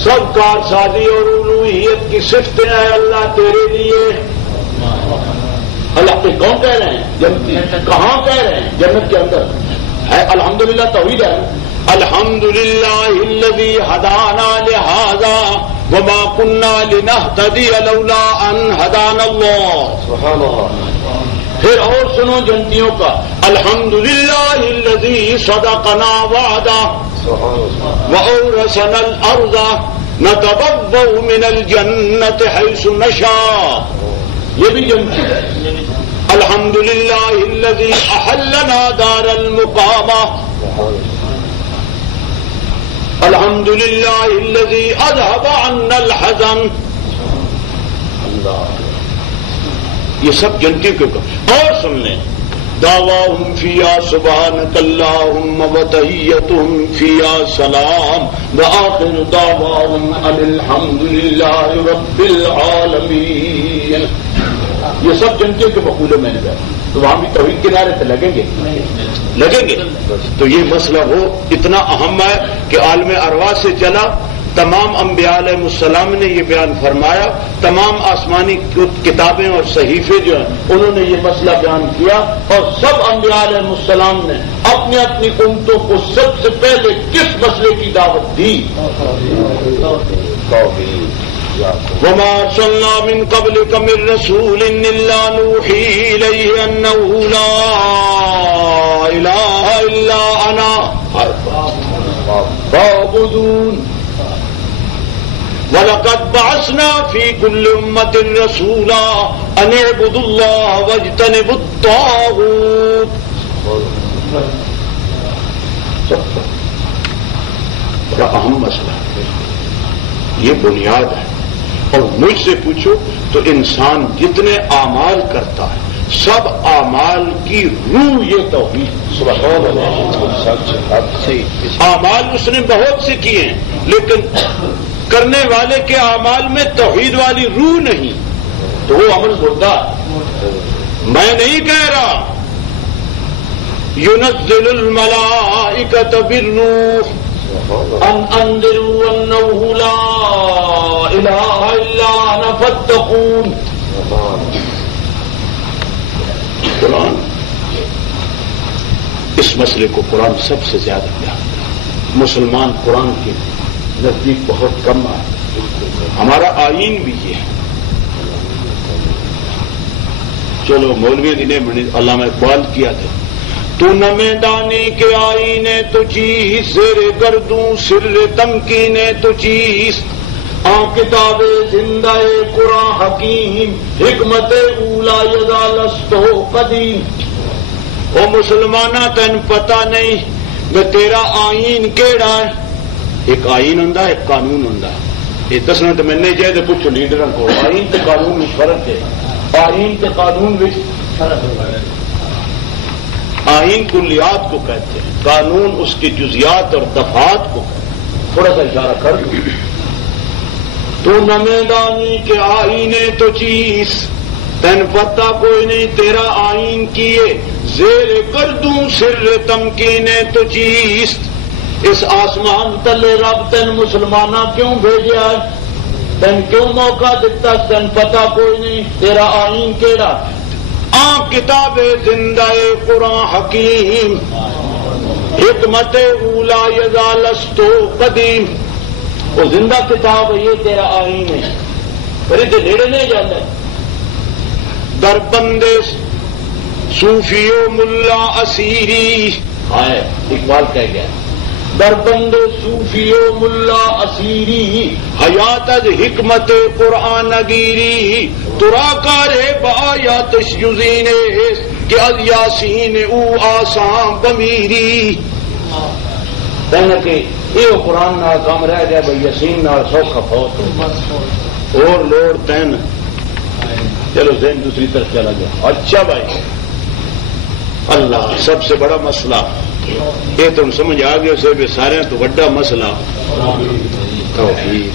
سب کارسازی اور الوہیت کی صفتیں ہیں اللہ تیرے لیے. اللہ کے کون کہہ رہے ہیں؟ جنتی. کہاں کہہ رہے ہیں؟ جنت کے اندر ہے. الحمدللہ توحید ہے. الحمدللہ الذی ہدانا لہذا وما كنا لنهتدی لولا ان ہدانا اللہ. سبحان اللہ. پھر اور سنو جنتیوں کا, الحمدللہ الذی صدقنا وعدہ وأورثنا الأرض نتبوأ من الجنة حيث نشاء. یہ بھی جنتی ہے. الحمدللہ الذی احلنا دار المقامہ. الحمدللہ الذی اذهب عنا الحزن. یہ سب جنتی کے اوپر. اور سن لیں, دعواہم فیہا سبحانک اللہم وتحیتہم فیہا سلام وآخر دعواہم ان الحمدللہ رب العالمین. یہ سب جنتیوں کے مقولے میں نے کہا. تو وہاں بھی توحید کے نعرے سے لگیں گے. تو یہ مسئلہ وہ اتنا اہم ہے کہ عالم ارواح سے چلا. تمام انبیاء علیہ السلام نے یہ بیان فرمایا. تمام آسمانی کتابیں اور صحیفے جو ہیں انہوں نے یہ مسئلہ بیان کیا. اور سب انبیاء علیہ السلام نے اپنی اپنی امتوں کو سب سے پہلے کس مسئلے کی دعوت دی؟ وما ارسلنا من قبلك من رسول الا نوحي اليه انه لا اله الا انا فاعبدون. وَلَقَدْ بَعَثْنَا فِي كُلِّ أُمَّةٍ رَسُولًا أَنِ اعْبُدُوا اللَّهَ وَاجْتَنِبُوا الطَّاغُوتَ. بڑا اہم مسئلہ ہے, یہ بنیاد ہے. اور مجھ سے پوچھو تو انسان جتنے اعمال کرتا ہے سب اعمال کی روح یہ توحید. سبحان اللہ. اعمال اس نے بہت سے کیے ہیں لیکن کرنے والے کے اعمال میں توحید والی روح نہیں, تو وہ عمل مردہ. میں نہیں کہہ رہا ينزل الملائکۃ بالروح ان انذروا انه لا اله الا انا فاتقون. قرآن اس مسئلے کو قرآن سب سے زیادہ بیان کرتا ہے. مسلمان قرآن کے نزدیک بہت کم ہے. ہمارا آئین بھی یہ ہے. چلو مولوی دن علامہ اقبال کیا تھا, تو نہ میدانی کے آئینے تو چیز زیر گردوں سر تمکینے تو چیز کتاب زندہ قرآن حکیم حکمت اولا یزالستو قدیم. او مسلمانہ تین پتہ نہیں میں تیرا آئین کیڑا ہے. ایک آئین ہوں ایک قانون ہوں. یہ دسنا تو میں نہیں چاہیے کچھ لیڈر کو. آئین کے قانون میں فرق ہے. آئین کے قانون میں فرق ہے. آئین کلیات کو کہتے ہیں, قانون اس کی جزیات اور دفعات کو کہتے ہیں. تھوڑا سا اشارہ کر دوں. تو نہ میدانی کے آئینے تو چیز تین پتہ کوئی نہیں تیرا آئین کیے زیر کر دوں سر تمکین تو چیست. اس آسمان تلے رب تین مسلمانہ کیوں بھیجا ہے؟ تین کیوں موقع دیتا؟ تین پتہ کوئی نہیں تیرا آئین کیڑا؟ کتاب زندہ قرآن حکیم حکمت اولا یزالستو قدیم. وہ زندہ کتاب ہے، یہ تیرا آئین ہے، پر ادھر نیڑے نہیں جانا. در بندے صوفی و ملا اسیری ہے، اقبال کہہ گیا در بندے صوفی و ملا اسیری حیات از حکمت قرآن گیری ترا کارے بآیات یزین کہ از یاسین او آسان بمیری. کہنا کہ یہ قرآن نال کام رہ گیا بھائی یاسین نال سوکھا فوت اور لوڑ تین. چلو ذہن دوسری طرف چلا گیا. اچھا بھائی اللہ سب سے بڑا مسئلہ یہ تم سمجھ آ گئے سے بھی سارے تو بڑا مسئلہ توحید.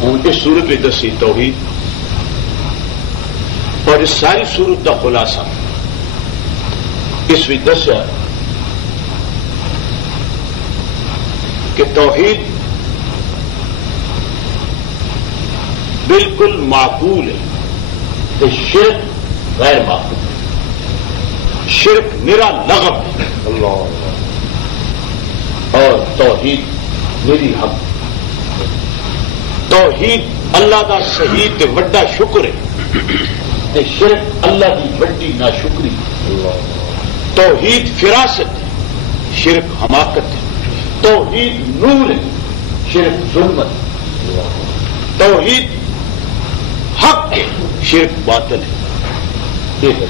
ہوں اس صورت میں دسی توحید اور اس ساری صورت کا خلاصہ اس میں دسیا کہ توحید بالکل معقول ہے کہ شرک غیر معقول. شرک میرا لغب ہے اور توحید میری حق. توحید اللہ کا صحیح تے وڈا شکر ہے تے شرک اللہ کی بڑی ناشکری. توحید فراست ہے، شرک حماقت ہے. توحید نور ہے، شرک ظلمت. توحید حق ہے، شرک باطل ہے. یہ ہے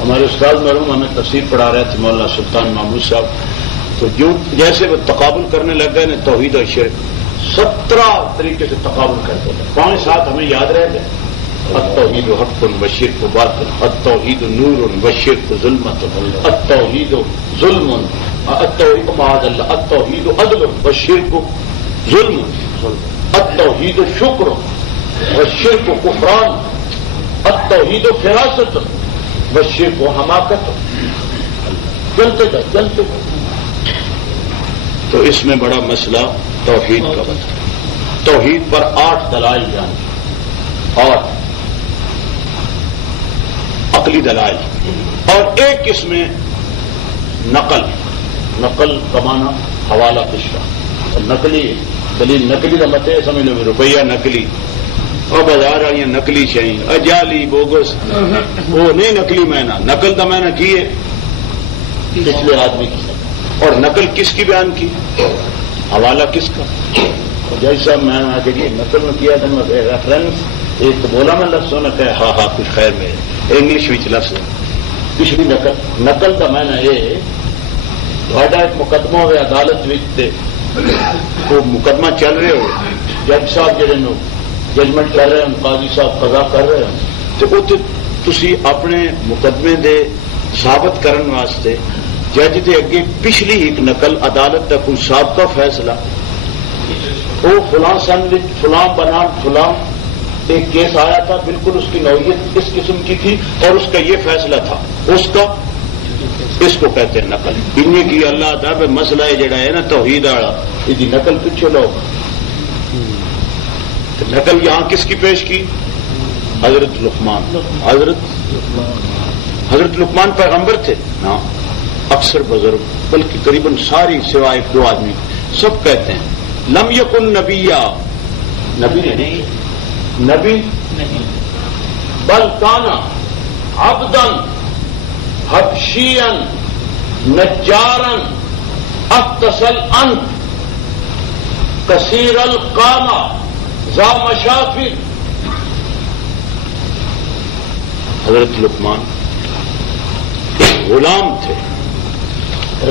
ہمارے استاد مرحوم ہمیں تفسیر پڑھا رہے تھے مولانا سلطان محمود صاحب. تو جو جیسے وہ تقابل کرنے لگ گئے نا توحید اور شرک 17 طریقے سے تقابل کرتے ہیں. 5-7 ہمیں یاد رہ گئے. التوحید حق والشرک باطل، التوحید نور والشرک ظلمت، التوحید ظلم، التوحید معاذ اللہ، التوحید عدل والشرک ظلم، التوحید شکر والشرک کفران، التوحید فراست والشرک حماقت. چلتے جا. تو اس میں بڑا مسئلہ توحید کا بتا. توحید پر 8 دلائل بیان اور عقلی دلائل اور ایک اس میں نقل کا معنی حوالہ پشرا. نقلی دلیل نقلی کا مت ہے سمجھ لو روپیہ نقلی اور بازار آئی نقلی چاہیے اجالی بوگس وہ نہیں نقلی معنی. نقل کا معنی کی ہے پچھلے آدمی کی. اور نقل کس کی بیان کی؟ حوالہ کس کا؟ جج صاحب میں آ کے نقل میں کیا تھا ریفرنس ایک تو بولا میں لفظ ہونا کہ ہاں کچھ خیر میں انگلش میں لفظ پچھلی نقل کا معنی یہ ایک مقدمہ ہوئے عدالت وہ مقدمہ چل رہے ہو جج صاحب جڑے ججمنٹ کر رہے ہیں قاضی صاحب قضا کر رہے ہیں تو تسی اپنے مقدمے دے ثابت کرن واسطے جج دے اگے پچھلی ایک نقل عدالت کا کوئی سابقہ فیصلہ وہ فلاں سن فلاں بنا فلاں ایک کیس آیا تھا بالکل اس کی نوعیت اس قسم کی تھی اور اس کا یہ فیصلہ تھا اس کا اس کو کہتے ہیں نقل. انہیں کی اللہ تعالی مسئلہ ہے جڑا ہے نا توحید والا یہ نقل پیچھے لوگ نقل یہاں کس کی پیش کی؟ حضرت لقمان. حضرت لقمان پیغمبر تھے نا. اکثر بزرگ بلکہ قریباً ساری سوائے 2 آدمی سب کہتے ہیں لم یکن نبیا نبی نہیں نبی نہیں بل کانا عبدن حبشین نجارن اختصل انت کثیر القامہ ذا مشافر. حضرت لقمان غلام تھے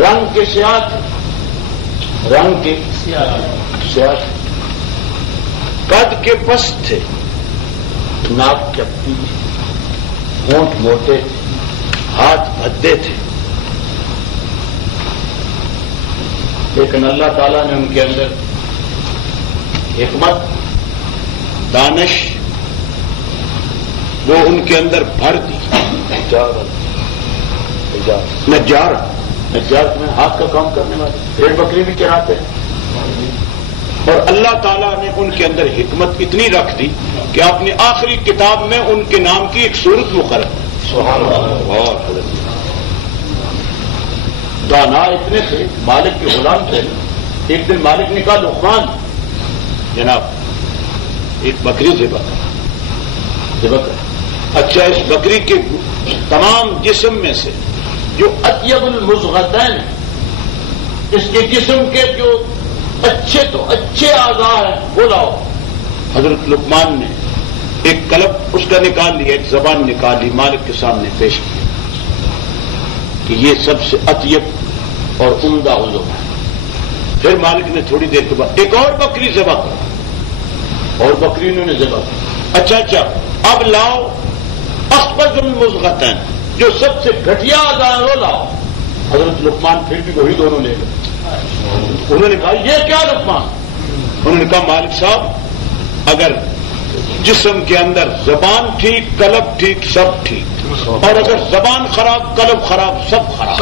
رنگ کے سیاہ تھے رنگ کے سیاہ قد کے پست تھے ناک چپٹی تھی ہونٹ موٹے تھے ہاتھ بھدے تھے لیکن اللہ تعالیٰ نے ان کے اندر حکمت دانش وہ ان کے اندر بھر دی. نجار میں ہاتھ کا کام کرنے والے بھیڑ بکری بھی چراتے ہیں. اور اللہ تعالیٰ نے ان کے اندر حکمت اتنی رکھ دی کہ اپنی آخری کتاب میں ان کے نام کی ایک صورت مقرر ہے. اور دانا اتنے تھے، مالک کے غلام تھے. ایک دن مالک نے کہا لقمان جناب ایک بکری ذبح کر. اچھا اس بکری کے تمام جسم میں سے جو اطیب المزغتین، اس کے جسم کے جو اچھے تو اچھے اعضاء ہیں وہ لاؤ. حضرت لقمان نے ایک کلب اس کا نکال لیا، ایک زبان نکال لی، مالک کے سامنے پیش کیا کہ یہ سب سے اطیب اور عمدہ عضو ہے. پھر مالک نے تھوڑی دیر کے بعد ایک اور بکری ذبح کر، اور بکری انہوں نے ذبح کی. اچھا اب لاؤ اخبث المزغتین، جو سب سے گھٹیا اعضاء وہ لاؤ. حضرت لقمان پھر بھی وہی دونوں لے گئے. انہوں نے کہا یہ کیا لقمان؟ انہوں نے کہا مالک صاحب اگر جسم کے اندر زبان ٹھیک، قلب ٹھیک، سب ٹھیک، اور اگر زبان خراب، قلب خراب، سب خراب.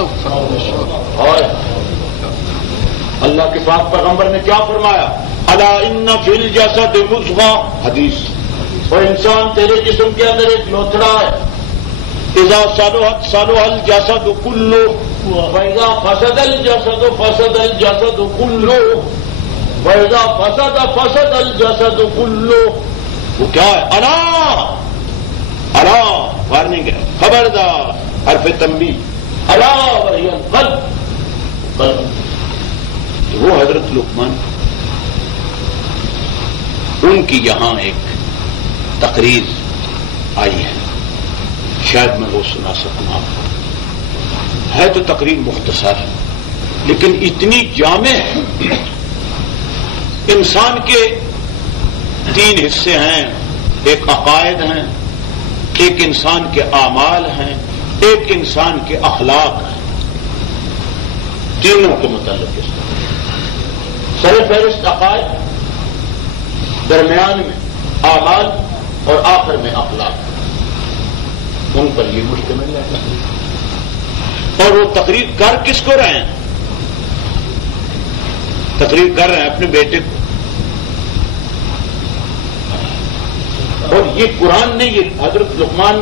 اور اللہ کے پاک پیغمبر نے کیا فرمایا؟ الا ان فی الجسد مضغہ، حدیث. اور انسان تیرے جسم کے اندر ایک لوتھڑا ہے. اذا صلحت صلح الجسد کلہ واذا فسد الجسد فسد الجسد کلہ واذا فسد فسد الجسد کلہ. وہ کیا ہے؟ الا وارننگ ہے، خبردار، حرف تنبیہ. الا وہی القلب. تو وہ حضرت لقمان ان کی یہاں ایک تقریر آئی ہے، شاید میں وہ سنا سکوں آپ کو. ہے تو تقریر مختصر لیکن اتنی جامع ہے. انسان کے 3 حصے ہیں، ایک عقائد ہیں، ایک انسان کے اعمال ہیں، ایک انسان کے اخلاق ہیں. تینوں کے متعلق اس طرح سر فہرست عقائد، درمیان میں اعمال اور آخر میں اخلاق. ان پر یہ مشتمل ہے. اور وہ تقریر کر کس کو رہے ہیں؟ تقریر کر رہے ہیں اپنے بیٹے کو. اور یہ قرآن نے یہ حضرت لقمان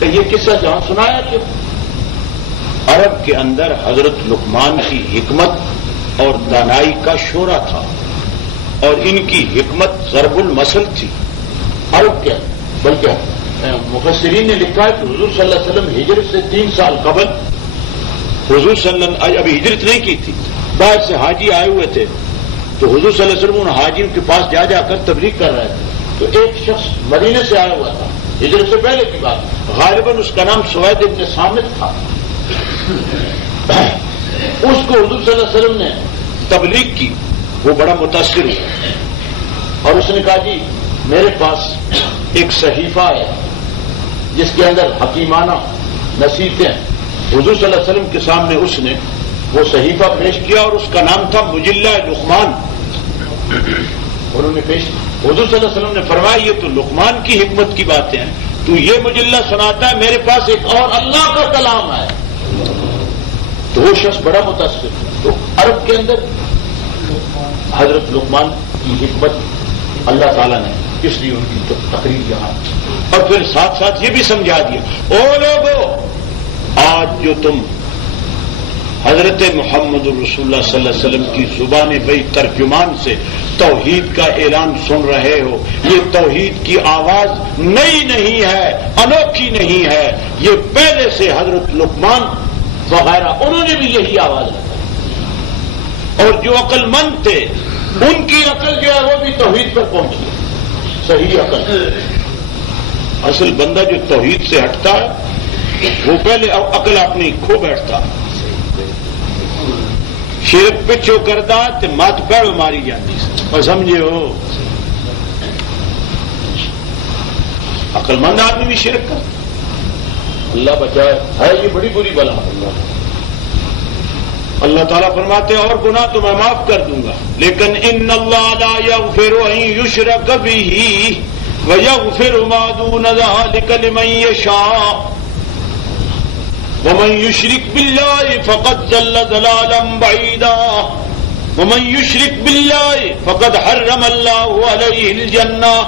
کا یہ قصہ جہاں سنایا کہ عرب کے اندر حضرت لقمان کی حکمت اور دانائی کا شعرہ تھا، اور ان کی حکمت ضرب المثل تھی عرب کے اندر. بلکہ مفسرین نے لکھا ہے کہ حضور صلی اللہ علیہ وسلم ہجرت سے 3 سال قبل، حضور صلی اللہ علیہ وسلم ابھی ہجرت نہیں کی تھی، باہر سے حاجی آئے ہوئے تھے، تو حضور صلی اللہ علیہ وسلم ان حاجیوں کے پاس جا کر تبلیغ کر رہے تھے. تو ایک شخص مدینے سے آیا ہوا تھا، ہجرت سے پہلے کی بات، غالباً اس کا نام سوید ابن صامت تھا. اس کو حضور صلی اللہ علیہ وسلم نے تبلیغ کی، وہ بڑا متاثر ہوا، اور اس نے کہا جی میرے پاس ایک صحیفہ ہے جس کے اندر حکیمانہ نصیحتیں. حضور صلی اللہ علیہ وسلم کے سامنے اس نے وہ صحیفہ پیش کیا، اور اس کا نام تھا مجلہ لقمان. انہوں نے پیش کیا. حضور صلی اللہ علیہ وسلم نے فرمایا یہ تو لقمان کی حکمت کی باتیں ہیں، تو یہ مجلہ سناتا ہے، میرے پاس ایک اور اللہ کا کلام ہے. تو وہ شخص بڑا متاثر. تو عرب کے اندر حضرت لقمان کی حکمت اللہ تعالیٰ نے اس لیے ان کی تقریر یہاں. اور پھر ساتھ ساتھ یہ بھی سمجھا دیا، او لوگو آج جو تم حضرت محمد رسول اللہ صلی اللہ علیہ وسلم کی زبان بئی ترجمان سے توحید کا اعلان سن رہے ہو، یہ توحید کی آواز نئی نہیں ہے، انوکھی نہیں ہے، یہ پہلے سے حضرت لقمان وغیرہ انہوں نے بھی یہی آواز لگائی. اور جو عقل مند تھے ان کی عقل جو ہے وہ بھی توحید پر پہنچ گئی. صحیح عقل. اصل بندہ جو توحید سے ہٹتا ہے وہ پہلے عقل اپنی کھو بیٹھتا. شرک پچھو کرتا تو مت پیڑ ماری جاتی. اور سمجھے ہو عقل مند آدمی بھی شرک کرتا. اللہ بچائے، ہے یہ بڑی بری بلا. اللہ تعالیٰ فرماتے ہیں اور گناہ تو میں معاف کر دوں گا، لیکن ان اللہ لا یغفر ان یشرک بہ وَيَغْفِرُ مَا دُونَ ذَلِكَ لِمَن يَشَاءُ وَمَن يُشْرِكْ بِاللَّهِ فَقَدْ ضَلَّ ضَلَالًا بَعِيدًا وَمَن يُشْرِكْ بِاللَّهِ فَقَدْ حَرَّمَ اللَّهُ عَلَيْهِ الْجَنَّةَ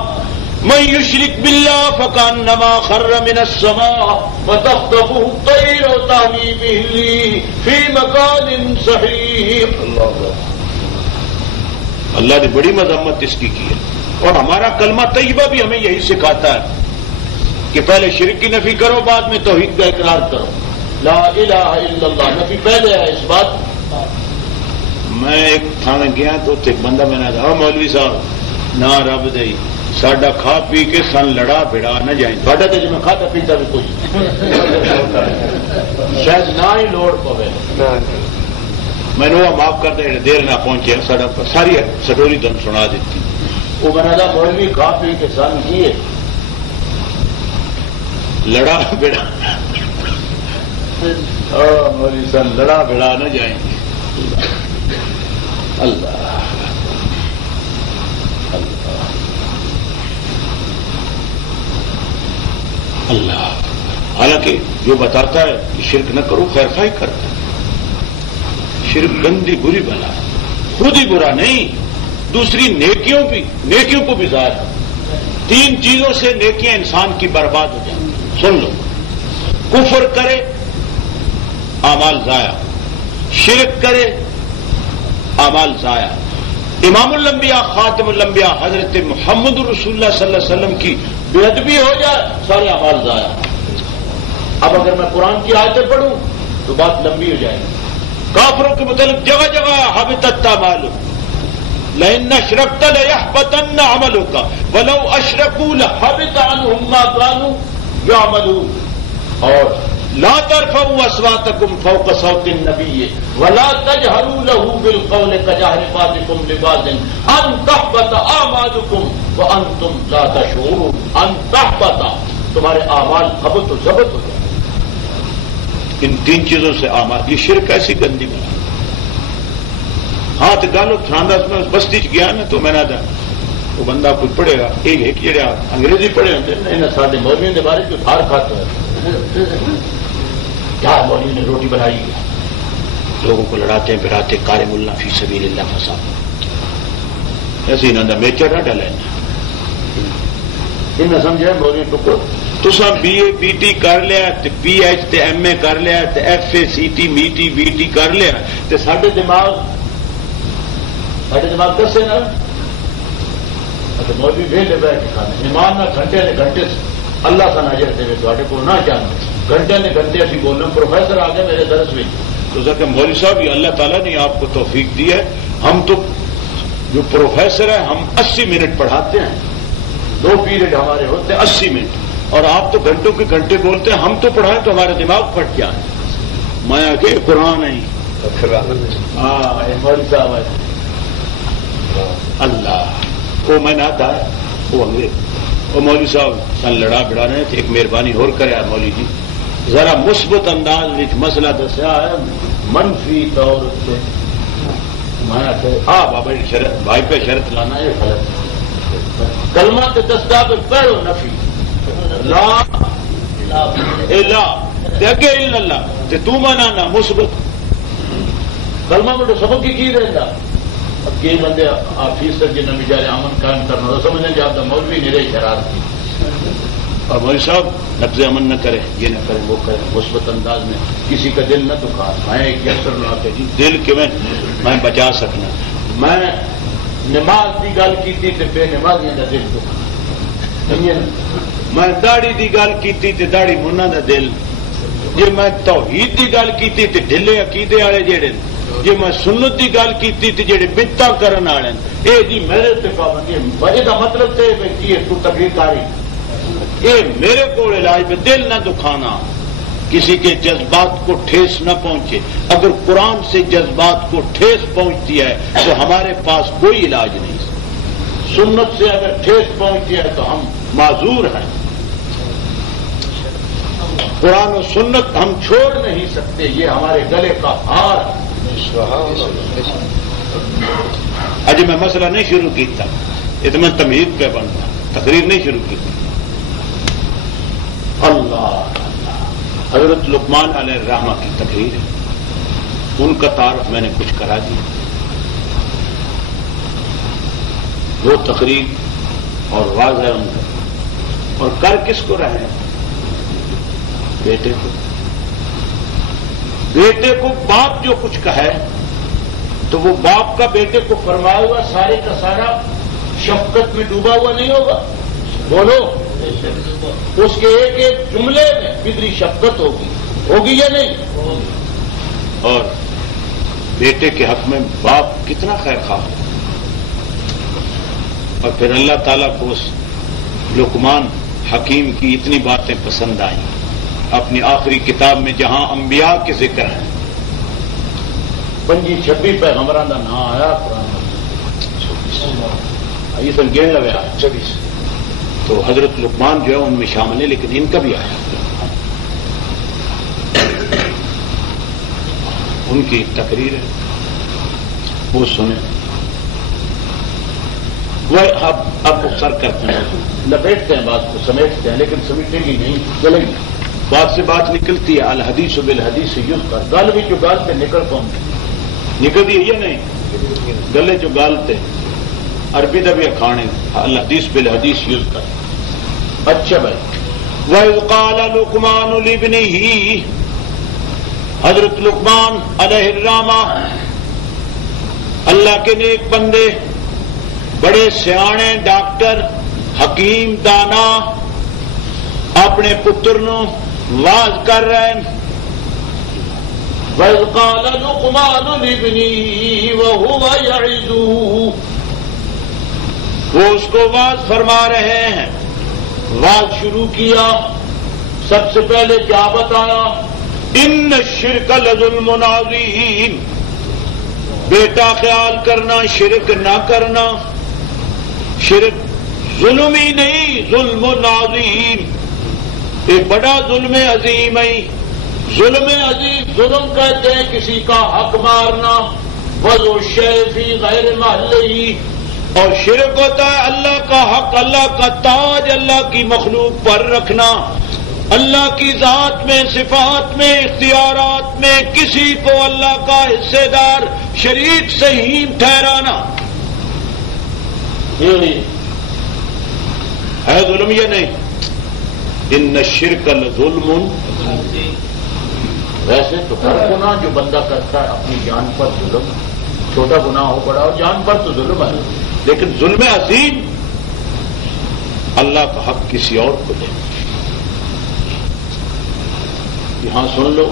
مَن يُشْرِكْ بِاللَّهِ فَكَأَنَّمَا خَرَّ مِنَ السَّمَاءِ وَتَخْطَفُهُ الطَّيْرُ وَتَهْوِي بِهِ الرِّيحُ فِي مَكَانٍ صَحِيحٍ. اللہ نے بڑی مذمت اس کی ہے، اور ہمارا کلمہ طیبہ بھی ہمیں یہی سکھاتا ہے کہ پہلے شرک کی نفی کرو، بعد میں توحید کا اقرار کرو. لا الہ الا اللہ نفی پہلے ہے. اس بات میں ایک تھانے گیا تو ایک بندہ میں نے کہا مولوی صاحب نہ رب دئی ساڈا کھا پی کے سن لڑا بھڑا نہ جائیں. تھوڑا تو جی میں کھاتا پیتا بھی کوئی شاید نہ ہی لوڑ پوے. میں نے وہ معاف کر دے دیر نہ پہنچے ساڈا ساری سٹوری تم سنا دیتی. وہ بنا تھا مولوی کھا پی کے سن کیے لڑا بڑا مولوی سن لڑا بڑا نہ جائیں. اللہ اللہ اللہ. حالانکہ جو بتاتا ہے کہ شرک نہ کرو خیر خواہی کرتا ہے. شرک گندی بری بلا خود ہی برا نہیں، دوسری نیکیوں کو بھی ظاہر. 3 چیزوں سے نیکیاں انسان کی برباد ہو جائیں. سن لو، کفر کرے اعمال ضائع، شرک کرے اعمال ضائع. امام الانبیاء خاتم الانبیاء حضرت محمد رسول اللہ صلی اللہ علیہ وسلم کی بے ادبی ہو جائے سارے اعمال ضائع. اب اگر میں قرآن کی آیتیں پڑھوں تو بات لمبی ہو جائے گی. کافروں کے متعلق جگہ جگہ حبطت اعمالهم لئن اشركت ليحبطن عملك ولو اشركوا لحبط عنهم ما كانوا يعملون. اور لا ترفعوا اصواتكم فوق صوت النبي ولا تجهروا له بالقول كجهر بعضكم لبعض ان تحبط اعمالكم وانتم لا تشعرون. ان تحبط تمہارے اعمال حبط و ضبط ہو جائے. ان 3 چیزوں سے اعمال. یہ شرک ایسی گندی بنا. ہاں تو گالو تھانداز میں بستی چ گیا نا تو میں نہ تھا وہ بندہ کچھ پڑھے گا ایک جڑا انگریزی پڑھے ہوتے ہیں سارے مولویوں کے بارے جو تھار کھاتا ہے کیا مولوی نے روٹی بنائی ہے لوگوں کو لڑاتے ہیں پھراتے کار ملا فی سبیل اللہ فساد ایسے انہوں نے میچر نہ ڈالے نہ سمجھا مولوی کو تو سب بی اے بی ٹی کر لیا پی ایچ تے ایم اے کر لیا تے F A C T M T B T کر لیا تے ساڈے دماغ دسے نا مولوی ویلے بیٹھ کے کھانے ایمان نہ گھنٹے نے گھنٹے اللہ کا نظر دے تے کو نہ جانا گھنٹے نے گھنٹے ابھی بولنا. پروفیسر آ گئے میرے درس میں تو سر کہ مولوی صاحب یہ اللہ تعالیٰ نے آپ کو توفیق دی ہے. ہم تو جو پروفیسر ہیں ہم 80 منٹ پڑھاتے ہیں 2 پیریڈ ہمارے ہوتے ہیں 80 منٹ اور آپ تو گھنٹوں کے گھنٹے بولتے ہیں. ہم تو پڑھائیں تو ہمارے دماغ پھٹ جائیں. میں آ کے قرآن نہیں ہاں مولوی صاحب ہے اللہ وہ میں نہ تھا وہ انگریز وہ مولوی صاحب سن لڑا بڑا رہے تھے. ایک مہربانی اور کرے مولوی جی ذرا مثبت انداز میں مسئلہ دسیا ہے منفی طور سے ہاں بابا جی شرط بھائی پہ شرط لانا ہے غلط. کلمہ کے دستاب پڑھو نفی لا اگے اللہ تو منانا مثبت کلمہ میں تو سبق کی رہے گا. اب کئی بندے آفیسر جنہیں بیچارے امن قائم کرنا تو سمجھیں کہ آپ کا مولوی نہیں رہے شرارتی اور مولوی صاحب لفظ امن نہ کرے یہ نہ کرے وہ کرے مثبت انداز میں کسی کا دل نہ دکھا. میں ایک یسر نہ کہ جی دل کے میں بچا سکنا. میں نماز کی گل کی تھی بے نمازیاں کا دل دکھا. میں داڑھی کی گل کی داڑھی منا کا دل جی میں توحید کی گل کی ڈھلے عقیدے والے جہے جی میں سنت کی گل کی جہے بدعتاں کرن والے یہ جی میرے تے پابندی وجہ کا مطلب تو تو تقریر کاری یہ میرے کو علاج میں دل نہ دکھانا کسی کے جذبات کو ٹھیس نہ پہنچے. اگر قرآن سے جذبات کو ٹھیس پہنچتی ہے تو ہمارے پاس کوئی علاج نہیں. سنت سے اگر ٹھیس پہنچتی ہے تو ہم معذور ہیں. قرآن و سنت ہم چھوڑ نہیں سکتے یہ ہمارے گلے کا ہار ہے. اج میں مسئلہ نہیں شروع کیتا یہ تو میں تمہید پہ بنتا تقریر نہیں شروع کی تھی. اللہ حضرت لقمان علیہ الرحمہ کی تقریر ہے. ان کا تعارف میں نے کچھ کرا دیا. وہ تقریر اور واضح ان کا. اور کر کس کو رہے ہیں؟ بیٹے کو. بیٹے کو باپ جو کچھ کہے تو وہ باپ کا بیٹے کو فرمایا ہوا سارے کا سارا شفقت میں ڈوبا ہوا نہیں ہوگا. بولو، اس کے ایک ایک جملے میں کتنی شفقت ہوگی یا نہیں؟ اور بیٹے کے حق میں باپ کتنا خیر خواہ ہو. اور پھر اللہ تعالیٰ کو اس لقمان حکیم کی اتنی باتیں پسند آئیں. اپنی آخری کتاب میں جہاں انبیاء کے ذکر ہیں 25-26 پیغمبران کا نام آیا. یہ تو گیڑ لگا 26 تو حضرت لقمان جو ہے ان میں شامل ہے، لیکن ان کا بھی آیا. ان کی ایک تقریر ہے، وہ سنیں. وہ اب سر کرتے ہیں، لپیٹتے ہیں بات کو، سمیٹتے ہیں، لیکن سمیٹنے کی نہیں چلے گی. بات سے بات نکلتی ہے. الحدیث بالحدیث یوز کر گال بھی جو گال پہ نکل پاؤں نکلتی ہے یا نہیں؟ گلے جو گالتے عربی دا بھی کھانے الحدیث بالحدیث یوز کر. اچھا بھائی. وَإِذْ قَالَ لُقْمَانُ لِابْنِهِ، حضرت لقمان علیہ الرحمہ اللہ کے نیک بندے، بڑے سیانے ڈاکٹر، حکیم دانا، اپنے پتر نو واز کر رہے ہیں. وَإِذْ قَالَ لُقْمَانُ لِابْنِهِ وَهُوَ يَعِظُهُ، وہ اس کو واز فرما رہے ہیں. واز شروع کیا. سب سے پہلے کیا بتایا؟ ان الشرک لظلم عظیم، بیٹا خیال کرنا شرک نہ کرنا. شرک ظلم ہی نہیں، ظلم عظیم، ایک بڑا ظلم عظیم ہے. ظلم عظیم ظلم کہتے ہیں کسی کا حق مارنا. وضع الشیء فی غیر محلہ، اور شرک ہوتا ہے اللہ کا حق، اللہ کا تاج اللہ کی مخلوق پر رکھنا. اللہ کی ذات میں، صفات میں، اختیارات میں کسی کو اللہ کا حصے دار، شریک سہیم ٹھہرانا، یہ ہے ظلم یا نہیں؟ ان الشرک لظلم. ویسے تو ہر گناہ جو بندہ کرتا ہے اپنی جان پر ظلم، چھوٹا گناہ ہو بڑا ہو، جان پر تو ظلم ہے. لیکن ظلم عظیم اللہ کا حق کسی اور کو دے. یہاں سن لو،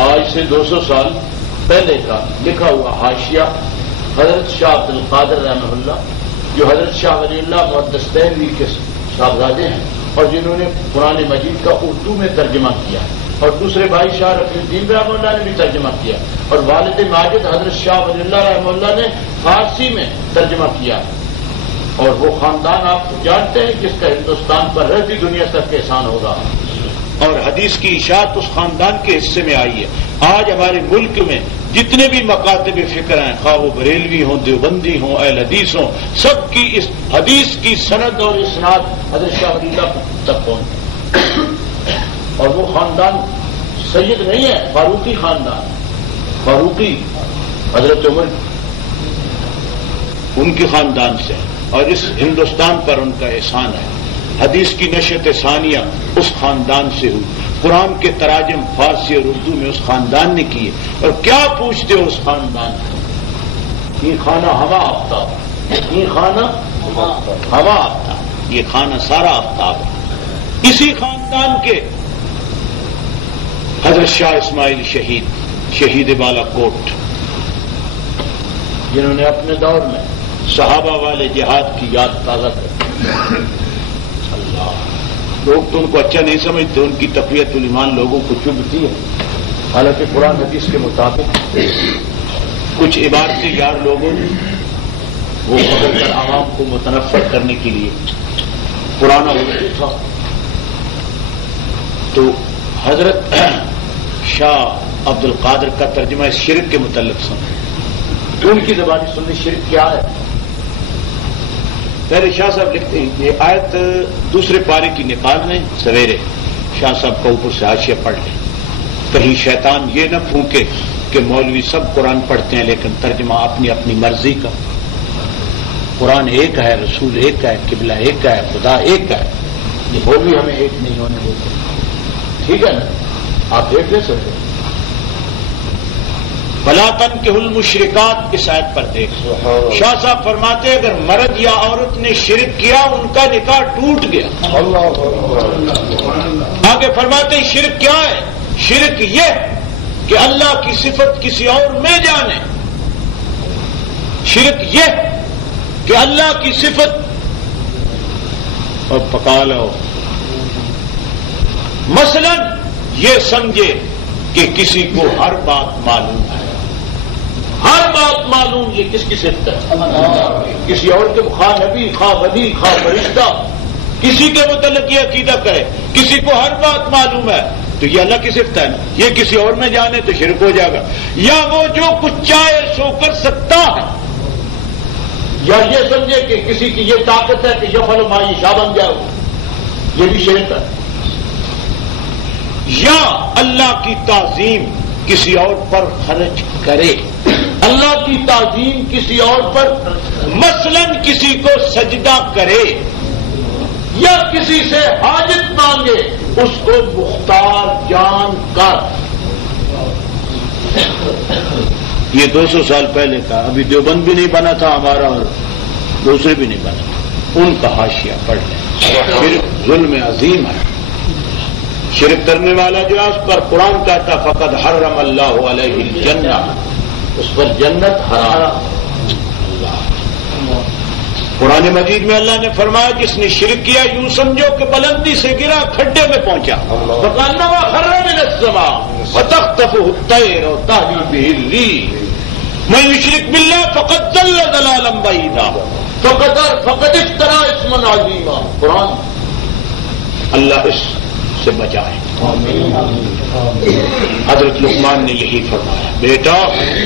آج سے 200 سال پہلے کا لکھا ہوا حاشیہ حضرت شاہ عبد القادر رحمہ اللہ، جو حضرت شاہ ولی اللہ محدث دہلوی کے صاحبزادے ہیں اور جنہوں نے قرآن مجید کا اردو میں ترجمہ کیا، اور دوسرے بھائی شاہ رفیع الدین رحمہ اللہ نے بھی ترجمہ کیا، اور والد ماجد حضرت شاہ ولی اللہ رحمہ اللہ نے فارسی میں ترجمہ کیا. اور وہ خاندان آپ جانتے ہیں جس کا ہندوستان پر رہتی دنیا تک احسان ہوگا، اور حدیث کی اشاعت اس خاندان کے حصے میں آئی ہے. آج ہمارے ملک میں جتنے بھی مکاتب فکر ہیں، خواہ وہ بریلوی ہوں، دیوبندی ہوں، اہل حدیث ہوں، سب کی اس حدیث کی سند اور اسناد حضرت شاہ ولی اللہ تک پہنچ. اور وہ خاندان سید نہیں ہے، فاروقی خاندان، فاروقی حضرت عمر ان کے خاندان سے، اور اس ہندوستان پر ان کا احسان ہے. حدیث کی نشت ثانیہ اس خاندان سے ہوئی، قرآن کے تراجم فارسی اور اردو میں اس خاندان نے کیے. اور کیا پوچھتے ہو اس خاندان سے؟ یہ خانہ ہوا آفتاب، یہ خانہ ہوا آفتاب، یہ خانہ سارا آفتاب ہے. اسی خاندان کے حضرت شاہ اسماعیل شہید بالا کوٹ، جنہوں نے اپنے دور میں صحابہ والے جہاد کی یاد تازہ کر. اللہ، لوگ تو ان کو اچھا نہیں سمجھتے، ان کی تقویت الایمان لوگوں کو چبھتی ہے. حالانکہ قرآن حدیث کے مطابق کچھ عبارتی یار لوگوں نے وہ پکڑ کر عوام کو متنفر کرنے کے لیے قرآن اردو تھا. تو حضرت شاہ عبد القادر کا ترجمہ اس شرک کے متعلق سن، ان کی زبانی سننے. شرک کیا ہے؟ پہلے شاہ صاحب لکھتے ہیں یہ آیت دوسرے پارے کی نکال لیں سویرے، شاہ صاحب کا اوپر سے حاشیہ پڑھ لیں، کہیں شیطان یہ نہ پھونکے کہ مولوی سب قرآن پڑھتے ہیں لیکن ترجمہ اپنی اپنی مرضی کا۔ قرآن ایک ہے، رسول ایک ہے، قبلہ ایک ہے، خدا ایک ہے، یہ مولوی ہمیں ایک نہیں ہونے دیتے۔ ٹھیک ہے نا، آپ دیکھ لیں سر فلا تنکحوا المشرکات اس آیت پر دیکھ، شاہ صاحب فرماتے اگر مرد یا عورت نے شرک کیا ان کا نکاح ٹوٹ گیا۔ آگے فرماتے شرک کیا ہے؟ شرک یہ کہ اللہ کی صفت کسی اور میں جانے، شرک یہ کہ اللہ کی صفت اور پکا لو، مثلا یہ سمجھے کہ کسی کو ہر بات معلوم ہے، ہر بات معلوم، یہ کس کی صفت ہے؟ کسی اور کے خواہ نبی، خواہ ولی، خواہ فرشتہ، کسی کے متعلق یہ عقیدہ کرے کسی کو ہر بات معلوم ہے تو یہ اللہ کی صفت ہے نا، یہ کسی اور میں جانے تو شرک ہو جائے گا۔ یا وہ جو کچھ چاہے سو کر سکتا ہے، یا یہ سمجھے کہ کسی کی یہ طاقت ہے کہ یفعل ما یشاء بن جائے، یہ بھی شرک ہے۔ یا اللہ کی تعظیم کسی اور پر خرچ کرے، اللہ کی تعظیم کسی اور پر، مثلا کسی کو سجدہ کرے یا کسی سے حاجت مانگے اس کو مختار جان کر۔ یہ 200 سال پہلے کا، ابھی دیوبند بھی نہیں بنا تھا ہمارا اور دوسرے بھی نہیں بنا تھا، ان کا حاشیہ پڑھ لیں۔ شرک ظلم عظیم ہے، شرک کرنے والا جو ہے اس پر قرآن کہتا فقد حرم اللہ علیہ الجنہ، اس پر جنت حرام۔ قرآن مجید میں اللہ نے فرمایا جس نے شرک کیا یوں سمجھو کہ بلندی سے گرا کھڈے میں پہنچا، فَكَأَنَّمَا خَرَّ مِنَ السَّمَاءِ وَتَخْطَفُهُ الطَّيْرُ وَتَهْوِي بِهِ الرِّيحُ مَن يُشْرِكْ بِاللَّهِ فَقَدْ ضَلَّ ضَلَالًا بَعِيدًا فَقَدِ افْتَرَىٰ إِثْمًا عَظِيمًا۔ قرآن اللہ اس سے بچائے۔ حضرت لقمان نے یہی فرمایا، بیٹا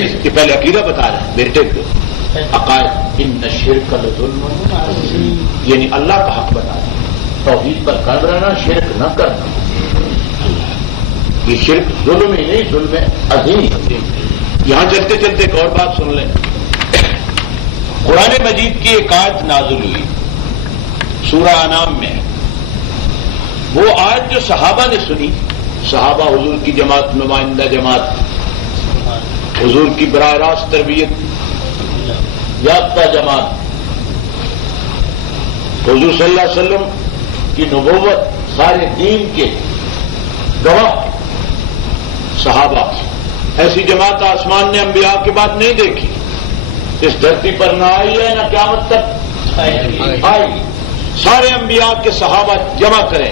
اس کے پہلے عقیدہ بتا رہے ہیں بیٹے کو، عقائد ان الشرک لظلم عظیم، یعنی اللہ کا حق بتا رہا ہے، توحید پر قائم رہنا، شرک نہ کرنا۔ یہ شرک ظلم ہی نہیں، ظلم عظیم۔ یہاں چلتے چلتے ایک اور بات سن لیں، قرآن مجید کی ایک آیت نازل ہوئی سورہ انعام میں، وہ آیت جو صحابہ نے سنی، صحابہ حضور کی جماعت، نمائندہ جماعت، حضور کی براہ راست تربیت یافتہ جماعت، حضور صلی اللہ علیہ وسلم کی نبوت، سارے دین کے گواہ صحابہ، ایسی جماعت آسمان نے انبیاء کے بعد نہیں دیکھی، اس دھرتی پر نہ آئی ہے نہ قیامت تک آئی۔ سارے انبیاء کے صحابہ جمع کریں،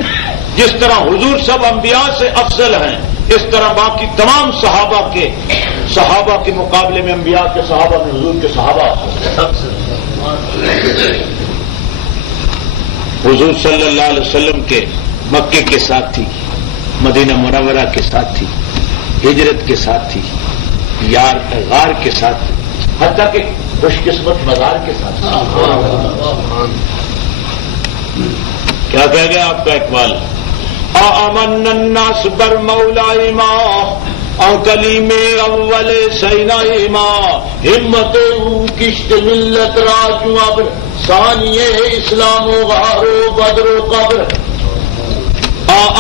جس طرح حضور سب انبیاء سے افضل ہیں اس طرح باقی تمام صحابہ کے مقابلے میں انبیاء کے صحابہ میں حضور کے صحابہ حضور صلی اللہ علیہ وسلم کے مکے کے ساتھی، مدینہ منورہ کے ساتھی، ہجرت کے ساتھی، یار غار کے ساتھی، حتیٰ کہ خوش قسمت مزار کے ساتھی۔ کیا کہہ گیا آپ کا اقبال؟ آمن الناس بر مولا ما کلیم اول سینا ما ہمت کشت ملت راجو اب ثانیے اسلام و غار و بدر و قبر۔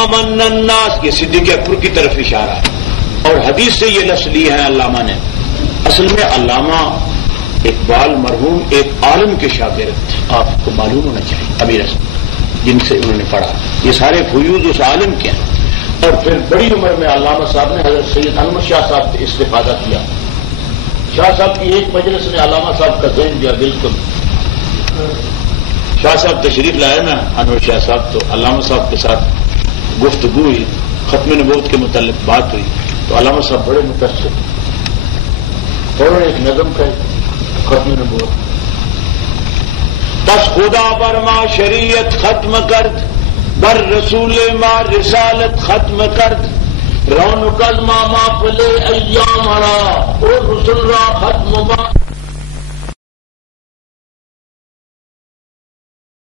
امن الناس، یہ صدیق اکبر کی طرف اشارہ ہے اور حدیث سے یہ لفظ لی ہے علامہ نے۔ اصل میں علامہ اقبال مرحوم ایک عالم کے شاگرد تھے، آپ کو معلوم ہونا چاہیے، امیر اسد جن سے انہوں نے پڑھا، یہ سارے فیوز اس عالم کے ہیں۔ اور پھر بڑی عمر میں علامہ صاحب نے حضرت سید احمد شاہ صاحب سے استفادہ کیا۔ شاہ صاحب کی ایک مجلس میں علامہ صاحب کا ذہن دیا، بالکل شاہ صاحب تشریف لائے نا انور شاہ صاحب، تو علامہ صاحب کے ساتھ گفتگو ہوئی، ختم نبوت کے متعلق بات ہوئی، تو علامہ صاحب بڑے متاثر، فوراً ایک نظم کا ختم نبوت، بس خدا بر ما شریعت ختم کرد، بر رسول ما رسالت ختم کرد، رونق از ما پلے ایام را اور رسول را ختم ما